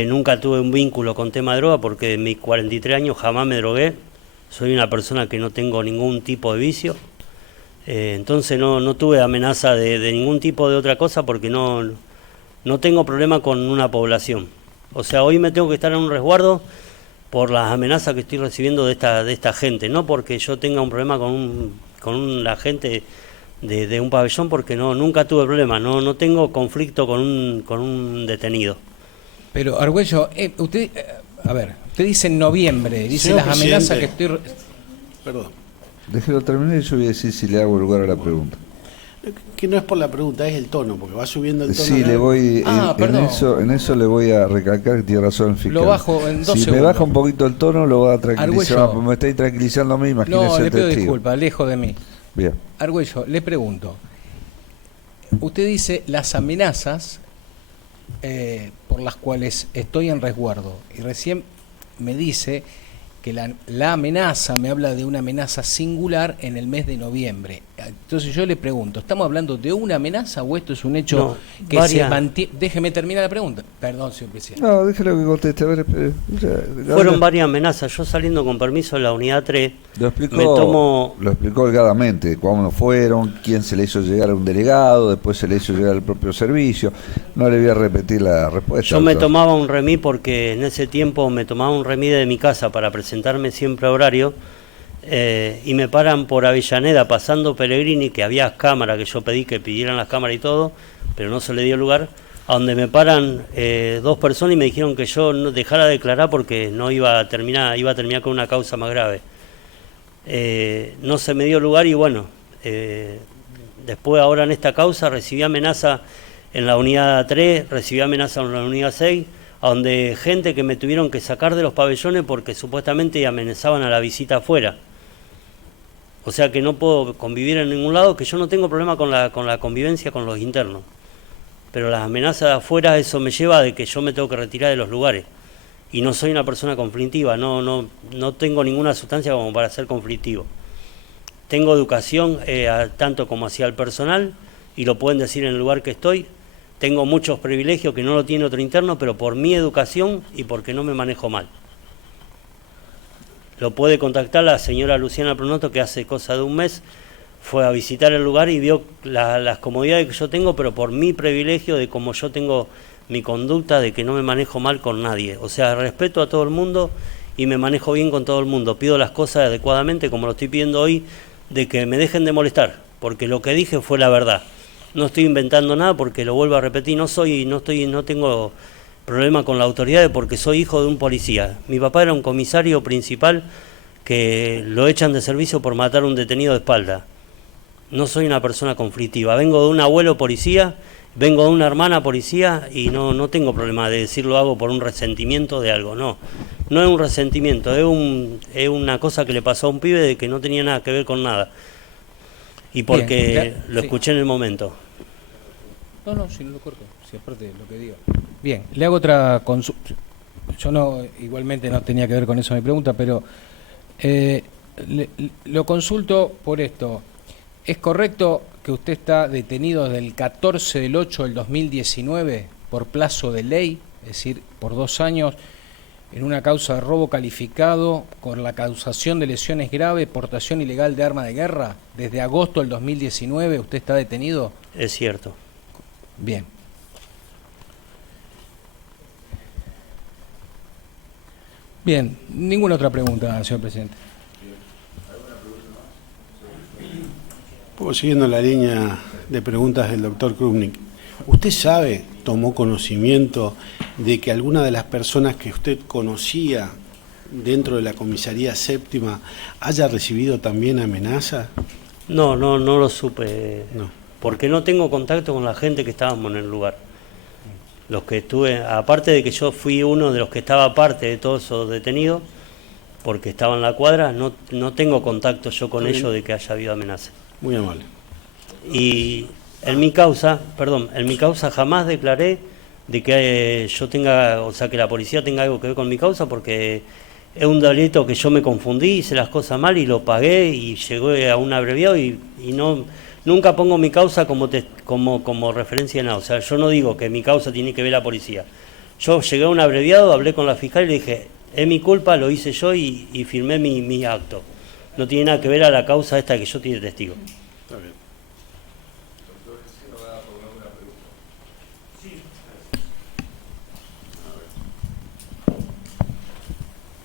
Nunca tuve un vínculo con tema de droga porque en mis 43 años jamás me drogué. Soy una persona que no tengo ningún tipo de vicio. Entonces no tuve amenaza de ningún tipo de otra cosa porque no tengo problema con una población. O sea, hoy me tengo que estar en un resguardo por las amenazas que estoy recibiendo de esta gente, no porque yo tenga un problema con la gente de un pabellón, porque nunca tuve problema, no tengo conflicto con un detenido. Pero Argüello, usted dice en noviembre, dice Señor las amenazas presidente. que estoy... Perdón. Déjelo terminar y yo voy a decir si le hago lugar a la pregunta. Que no es por la pregunta, es el tono, porque va subiendo el tono. Sí, le voy perdón. en eso le voy a recalcar que tiene razón el fiscal. Lo bajo en 2 Si segundos. me baja un poquito el tono, lo va a tranquilizar. Argüello. Me está tranquilizando a mí, imagínese No, el le pido testigo. disculpas, lejos de mí. Bien. Argüello, le pregunto. Usted dice las amenazas por las cuales estoy en resguardo. Y recién me dice que la amenaza, me habla de una amenaza singular en el mes de noviembre. Entonces yo le pregunto, ¿estamos hablando de una amenaza o esto es un hecho que se mantiene? Déjeme terminar la pregunta. Perdón, señor presidente. No, déjelo que conteste. A ver, Fueron varias amenazas. Yo saliendo con permiso de la unidad 3, Lo explicó holgadamente, cuándo fueron, quién se le hizo llegar a un delegado, después se le hizo llegar al propio servicio. No le voy a repetir la respuesta. Yo me tomaba un remis porque en ese tiempo me tomaba un remis de mi casa para presentarme siempre a horario y me paran por Avellaneda pasando Pellegrini, que había cámara, que yo pedí que pidieran las cámaras y todo, pero no se le dio lugar, a donde me paran 2 personas y me dijeron que yo no dejara de declarar porque no iba a terminar con una causa más grave. No se me dio lugar y bueno, después ahora en esta causa recibí amenaza en la unidad 3, recibí amenaza en la unidad 6, a donde gente que me tuvieron que sacar de los pabellones porque supuestamente amenazaban a la visita afuera. O sea que no puedo convivir en ningún lado, que yo no tengo problema con la convivencia con los internos. Pero las amenazas de afuera, eso me lleva de que yo me tengo que retirar de los lugares. Y no soy una persona conflictiva, no tengo ninguna sustancia como para ser conflictivo. Tengo educación tanto como hacia el personal, y lo pueden decir en el lugar que estoy. Tengo muchos privilegios que no lo tiene otro interno, pero por mi educación y porque no me manejo mal. Lo puede contactar la señora Luciana Pronoto, que hace cosa de un mes fue a visitar el lugar y vio las comodidades que yo tengo, pero por mi privilegio de cómo yo tengo mi conducta, de que no me manejo mal con nadie. O sea, respeto a todo el mundo y me manejo bien con todo el mundo. Pido las cosas adecuadamente, como lo estoy pidiendo hoy, de que me dejen de molestar, porque lo que dije fue la verdad. No estoy inventando nada porque lo vuelvo a repetir, no tengo problema con la autoridad porque soy hijo de un policía. Mi papá era un comisario principal que lo echan de servicio por matar a un detenido de espalda. no soy una persona conflictiva. Vengo de un abuelo policía, vengo de una hermana policía y no tengo problema de decir lo hago por un resentimiento de algo. No es un resentimiento, es una cosa que le pasó a un pibe de que no tenía nada que ver con nada. Y porque lo escuché en el momento. No, si no lo corto, si aparte de lo que digo. Bien, le hago otra consulta. Yo igualmente no tenía que ver con eso mi pregunta, pero lo consulto por esto. ¿Es correcto que usted está detenido desde el 14 del 8 del 2019 por plazo de ley, es decir, por 2 años, en una causa de robo calificado con la causación de lesiones graves, portación ilegal de arma de guerra? Desde agosto del 2019 usted está detenido. Es cierto. Bien. Bien, ninguna otra pregunta, señor presidente. Siguiendo la línea de preguntas del doctor Krupnik, ¿usted sabe, tomó conocimiento de que alguna de las personas que usted conocía dentro de la comisaría séptima haya recibido también amenazas? No lo supe. No. Porque no tengo contacto con la gente que estábamos en el lugar. Los que estuve, aparte de que yo fui uno de los que estaba aparte de todos esos detenidos, porque estaba en la cuadra, no tengo contacto yo con ellos de que haya habido amenazas. Muy amable. Y en mi causa jamás declaré de que yo tenga, o sea, que la policía tenga algo que ver con mi causa, porque es un delito que yo me confundí, hice las cosas mal y lo pagué y llegué a un abreviado y nunca pongo mi causa como referencia en nada. O sea, yo no digo que mi causa tiene que ver la policía. Yo llegué a un abreviado, hablé con la fiscal y le dije, es mi culpa, lo hice yo y firmé mi acto. No tiene nada que ver a la causa esta que yo tiene testigo. Está bien.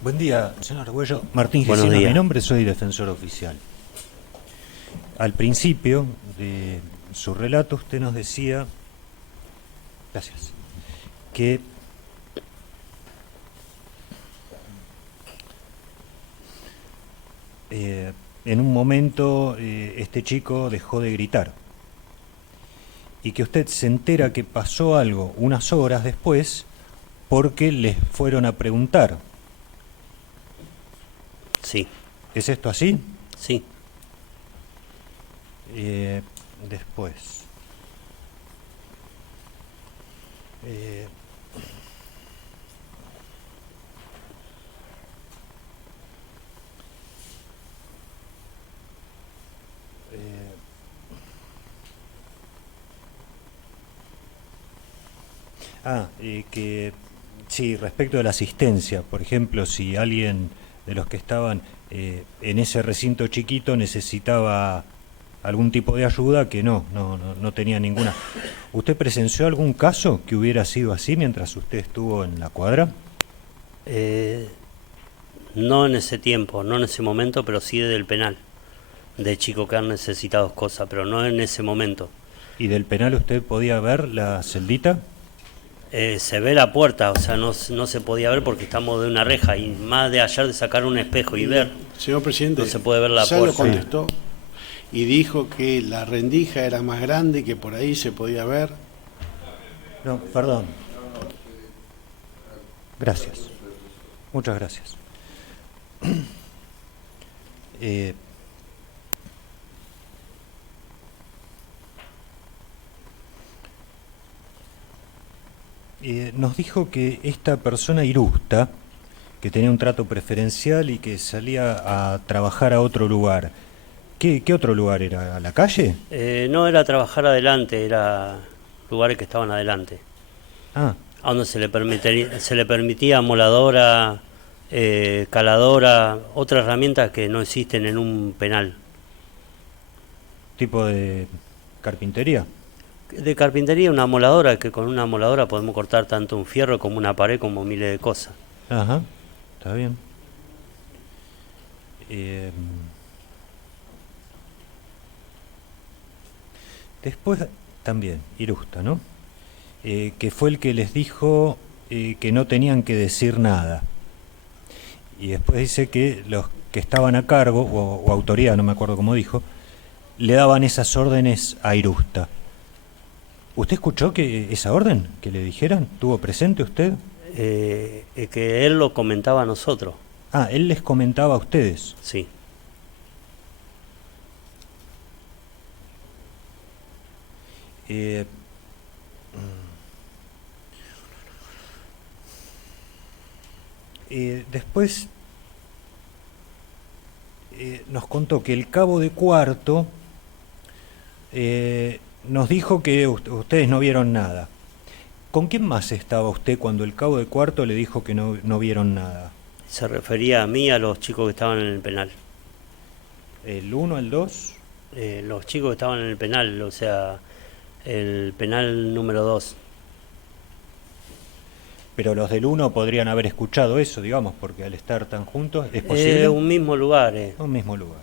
Buen día, señor Argüello. Martín Buenos Gesino, días. mi nombre, soy defensor oficial. Al principio de su relato usted nos decía, gracias, que en un momento este chico dejó de gritar y que usted se entera que pasó algo unas horas después porque les fueron a preguntar. Sí. ¿Es esto así? Sí. Después. Que sí, respecto de la asistencia, por ejemplo, si alguien de los que estaban en ese recinto chiquito necesitaba algún tipo de ayuda, que no tenía ninguna. ¿Usted presenció algún caso que hubiera sido así mientras usted estuvo en la cuadra? No en ese tiempo, no en ese momento, pero sí del penal, de chicos que han necesitado cosas, pero no en ese momento. ¿Y del penal usted podía ver la celdita? Se ve la puerta, o sea, no se podía ver porque estamos de una reja y más de ayer de sacar un espejo y ver, señor presidente, no se puede ver la ya puerta. lo contestó y dijo que la rendija era más grande y que por ahí se podía ver. No, perdón. Gracias. Muchas gracias. Nos dijo que esta persona Irusta, que tenía un trato preferencial y que salía a trabajar a otro lugar. ¿Qué otro lugar era? ¿A la calle? No era trabajar adelante, era lugares que estaban adelante. Ah. A donde se le permitía moladora, caladora, otras herramientas que no existen en un penal. ¿Tipo de carpintería? De carpintería, una moladora, que con una moladora podemos cortar tanto un fierro como una pared, como miles de cosas. Ajá, está bien. Después también, Irusta, ¿no? Que fue el que les dijo que no tenían que decir nada. Y después dice que los que estaban a cargo, o autoridad, no me acuerdo cómo dijo, le daban esas órdenes a Irusta. ¿Usted escuchó que esa orden que le dijeran? ¿Tuvo presente usted? Que él lo comentaba a nosotros. Ah, él les comentaba a ustedes. Sí. Después nos contó que el cabo de cuarto nos dijo que ustedes no vieron nada. ¿Con quién más estaba usted cuando el cabo de cuarto le dijo que no vieron nada? Se refería a mí y a los chicos que estaban en el penal. ¿El 1, el 2? Los chicos que estaban en el penal, o sea, el penal número 2. Pero los del 1 podrían haber escuchado eso, digamos, porque al estar tan juntos, ¿es posible? Un mismo lugar. Un mismo lugar.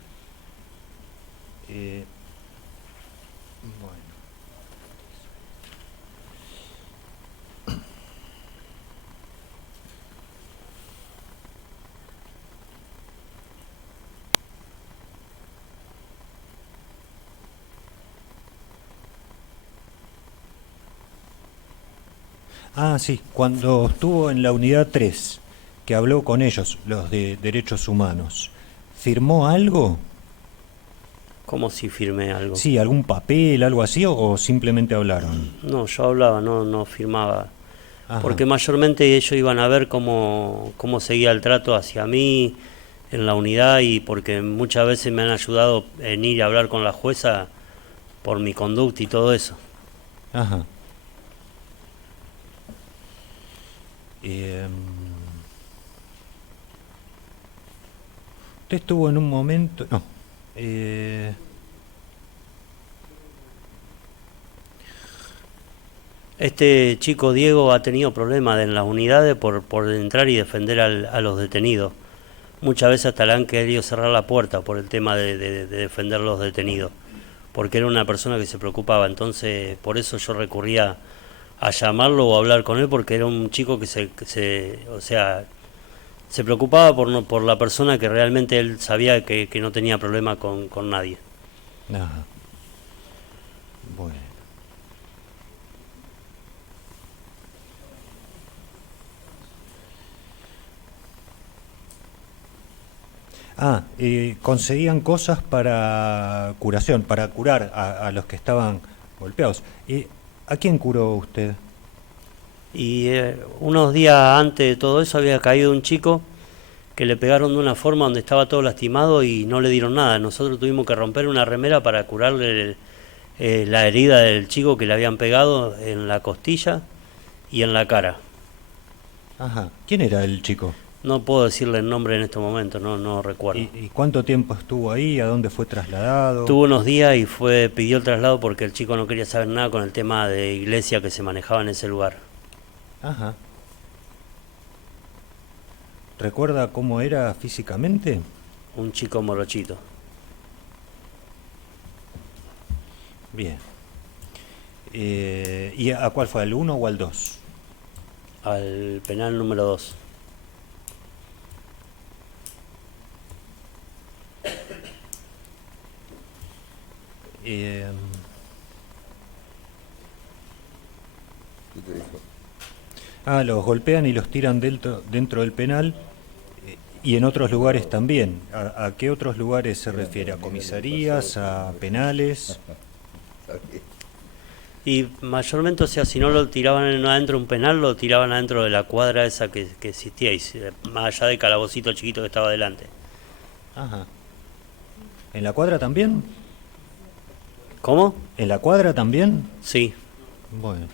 Ah, sí, cuando estuvo en la unidad 3, que habló con ellos, los de Derechos Humanos, ¿firmó algo? ¿Cómo si firmé algo? Sí, algún papel, algo así, o simplemente hablaron. No, yo hablaba, no firmaba. Ajá. Porque mayormente ellos iban a ver cómo seguía el trato hacia mí en la unidad, y porque muchas veces me han ayudado en ir a hablar con la jueza por mi conducta y todo eso. Ajá. Usted estuvo en un momento... No. Este chico Diego ha tenido problemas en las unidades por entrar y defender a los detenidos. Muchas veces hasta le han querido cerrar la puerta por el tema de defender a los detenidos, porque era una persona que se preocupaba. Entonces, por eso yo recurría a llamarlo o a hablar con él, porque era un chico que se preocupaba por la persona, que realmente él sabía que no tenía problema con nadie. Ajá. Bueno. Conseguían cosas para curación, para curar a los que estaban golpeados. ¿A quién curó usted? Y unos días antes de todo eso había caído un chico que le pegaron de una forma donde estaba todo lastimado y no le dieron nada. Nosotros tuvimos que romper una remera para curarle la herida del chico que le habían pegado en la costilla y en la cara. Ajá. ¿Quién era el chico? No puedo decirle el nombre en este momento, no recuerdo. ¿Y cuánto tiempo estuvo ahí? ¿A dónde fue trasladado? Tuvo unos días y pidió el traslado porque el chico no quería saber nada con el tema de iglesia que se manejaba en ese lugar. Ajá. ¿Recuerda cómo era físicamente? Un chico morochito. Bien. ¿Y a cuál fue? ¿Al 1 o al 2? Al penal número 2. ¿Qué te dijo? Los golpean y los tiran dentro del penal y en otros lugares también. ¿A qué otros lugares se refiere? ¿A comisarías? ¿A penales? Y mayormente, o sea, si no lo tiraban adentro de un penal, lo tiraban adentro de la cuadra esa que existía, más allá del calabocito chiquito que estaba delante. Ajá. ¿En la cuadra también? ¿Cómo? ¿En la cuadra también? Sí. Bueno.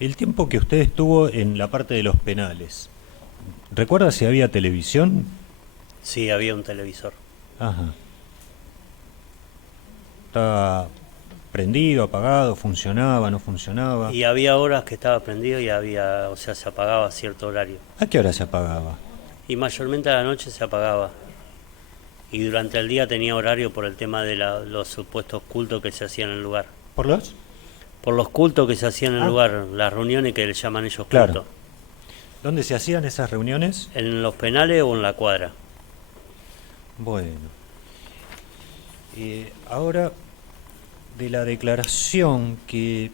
El tiempo que usted estuvo en la parte de los penales, ¿recuerda si había televisión? Sí, había un televisor. Ajá. ¿Estaba prendido, apagado, funcionaba, no funcionaba? Y había horas que estaba prendido y había, o sea, se apagaba a cierto horario. ¿A qué hora se apagaba? Y mayormente a la noche se apagaba. Y durante el día tenía horario por el tema de los supuestos cultos que se hacían en el lugar. ¿Por los? Por los cultos que se hacían en el Ah. lugar, las reuniones que le llaman ellos Claro. cultos. ¿Dónde se hacían esas reuniones? ¿En los penales o en la cuadra? Bueno. Ahora, de la declaración que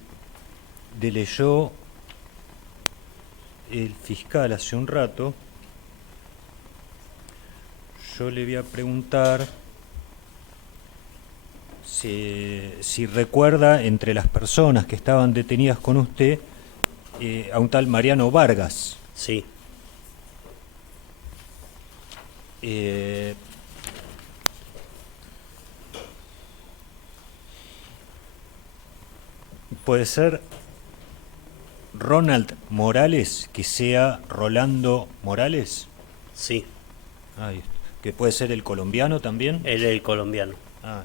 leyó el fiscal hace un rato, yo le voy a preguntar si recuerda entre las personas que estaban detenidas con usted a un tal Mariano Vargas. Sí. Puede ser Ronald Morales, que sea Rolando Morales. Sí. Ahí está. Que puede ser el colombiano también. Él es el colombiano. Ah.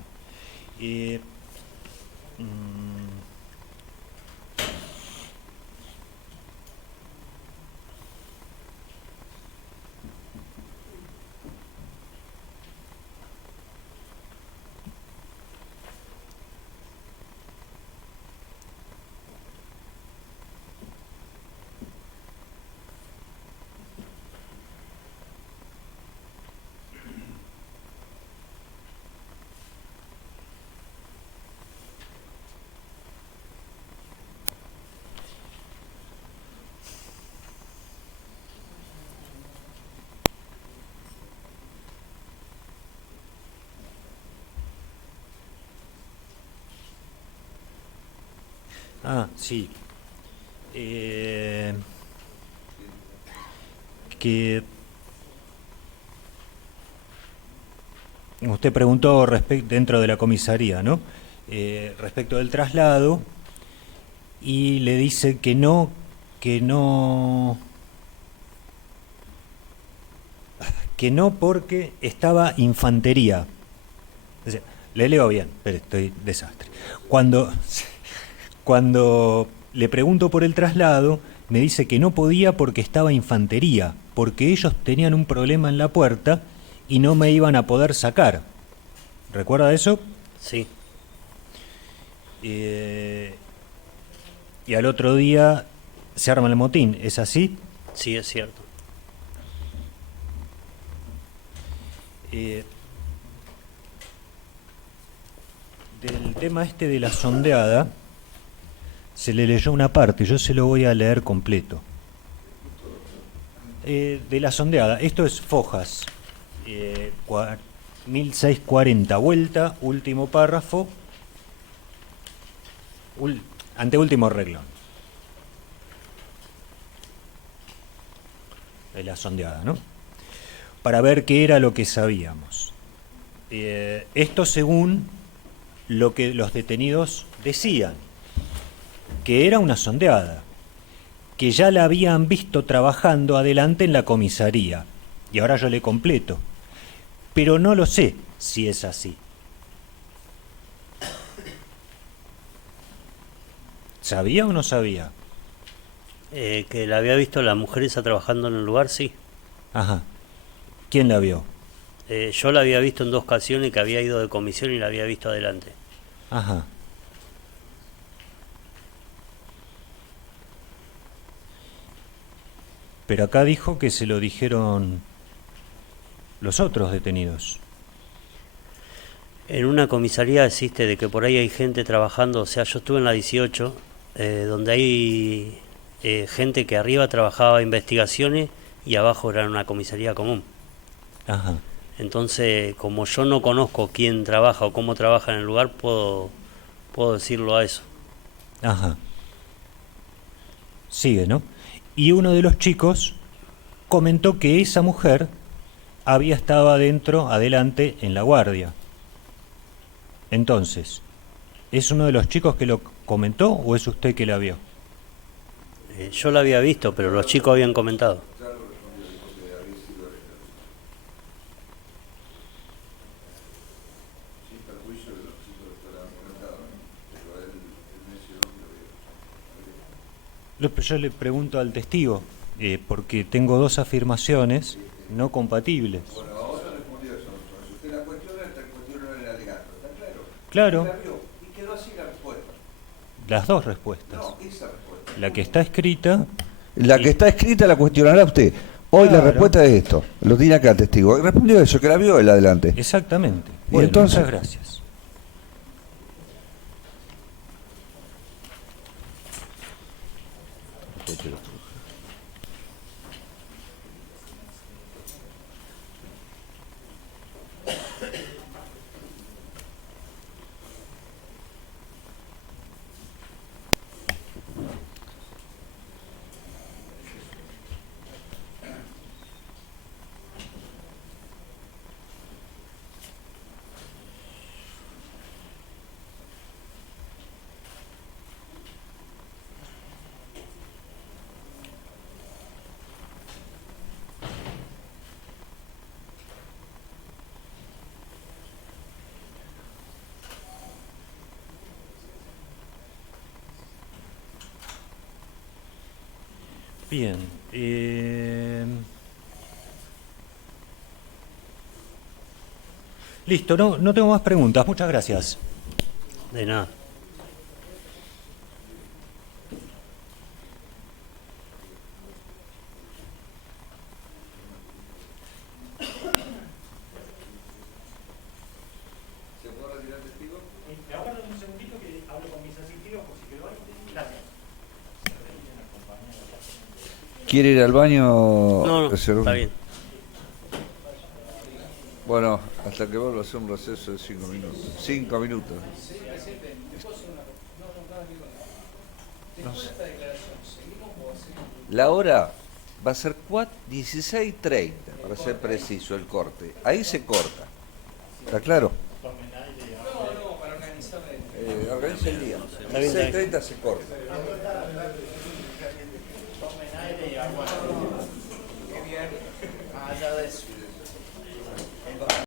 Ah, sí. Que usted preguntó dentro de la comisaría, ¿no? Respecto del traslado, y le dice que no porque estaba infantería. O sea, le leo bien, pero estoy desastre. Cuando le pregunto por el traslado, me dice que no podía porque estaba infantería, porque ellos tenían un problema en la puerta y no me iban a poder sacar. ¿Recuerda eso? Sí. Y al otro día se arma el motín, ¿es así? Sí, es cierto. Del tema este de la sondeada, se le leyó una parte, yo se lo voy a leer completo. De la sondeada, esto es Fojas, 1640, vuelta, último párrafo, anteúltimo renglón. De la sondeada, ¿no? Para ver qué era lo que sabíamos. Esto según lo que los detenidos decían, que era una sondeada, que ya la habían visto trabajando adelante en la comisaría, y ahora yo le completo, pero no lo sé si es así. ¿Sabía o no sabía? Que la había visto la mujer esa trabajando en el lugar, sí. Ajá. ¿Quién la vio? Yo la había visto en 2 ocasiones, que había ido de comisión y la había visto adelante. Ajá. Pero acá dijo que se lo dijeron los otros detenidos. En una comisaría existe de que por ahí hay gente trabajando, o sea, yo estuve en la 18, donde hay gente que arriba trabajaba investigaciones y abajo era una comisaría común. Ajá. Entonces, como yo no conozco quién trabaja o cómo trabaja en el lugar, puedo decirlo a eso. Ajá. Sigue, ¿no? Y uno de los chicos comentó que esa mujer había estado adentro, adelante, en la guardia. Entonces, ¿es uno de los chicos que lo comentó o es usted que la vio? Yo la había visto, pero los chicos habían comentado. Yo le pregunto al testigo, porque tengo dos afirmaciones no compatibles. Bueno, ahora respondió eso. Si usted la cuestiona, esta cuestión no era alegato. ¿Está claro? Claro. La vio y quedó así la respuesta. Las dos respuestas. No, esa respuesta. La que está escrita. La que está escrita la cuestionará usted. Hoy Claro. la respuesta es esto. Lo tiene acá el testigo. Y respondió eso, que la vio él adelante. Exactamente. Y Bueno, entonces, muchas gracias. Bien. Listo, no tengo más preguntas. Muchas gracias. De nada. ¿Se puede retirar el testigo? Me aguardan un segundito que hablo con mis asistidos por si quedó ahí. Gracias. ¿Quiere ir al baño? No, está bien. Bueno, hasta que vuelva a hacer un receso de 5 minutos. 5 minutos. No sé. La hora va a ser 16:30, para ser preciso, el corte. Ahí se corta. ¿Está claro? No, para organizar Organiza el día. Está bien, 16:30 se corta. Qué bien. Allá de eso.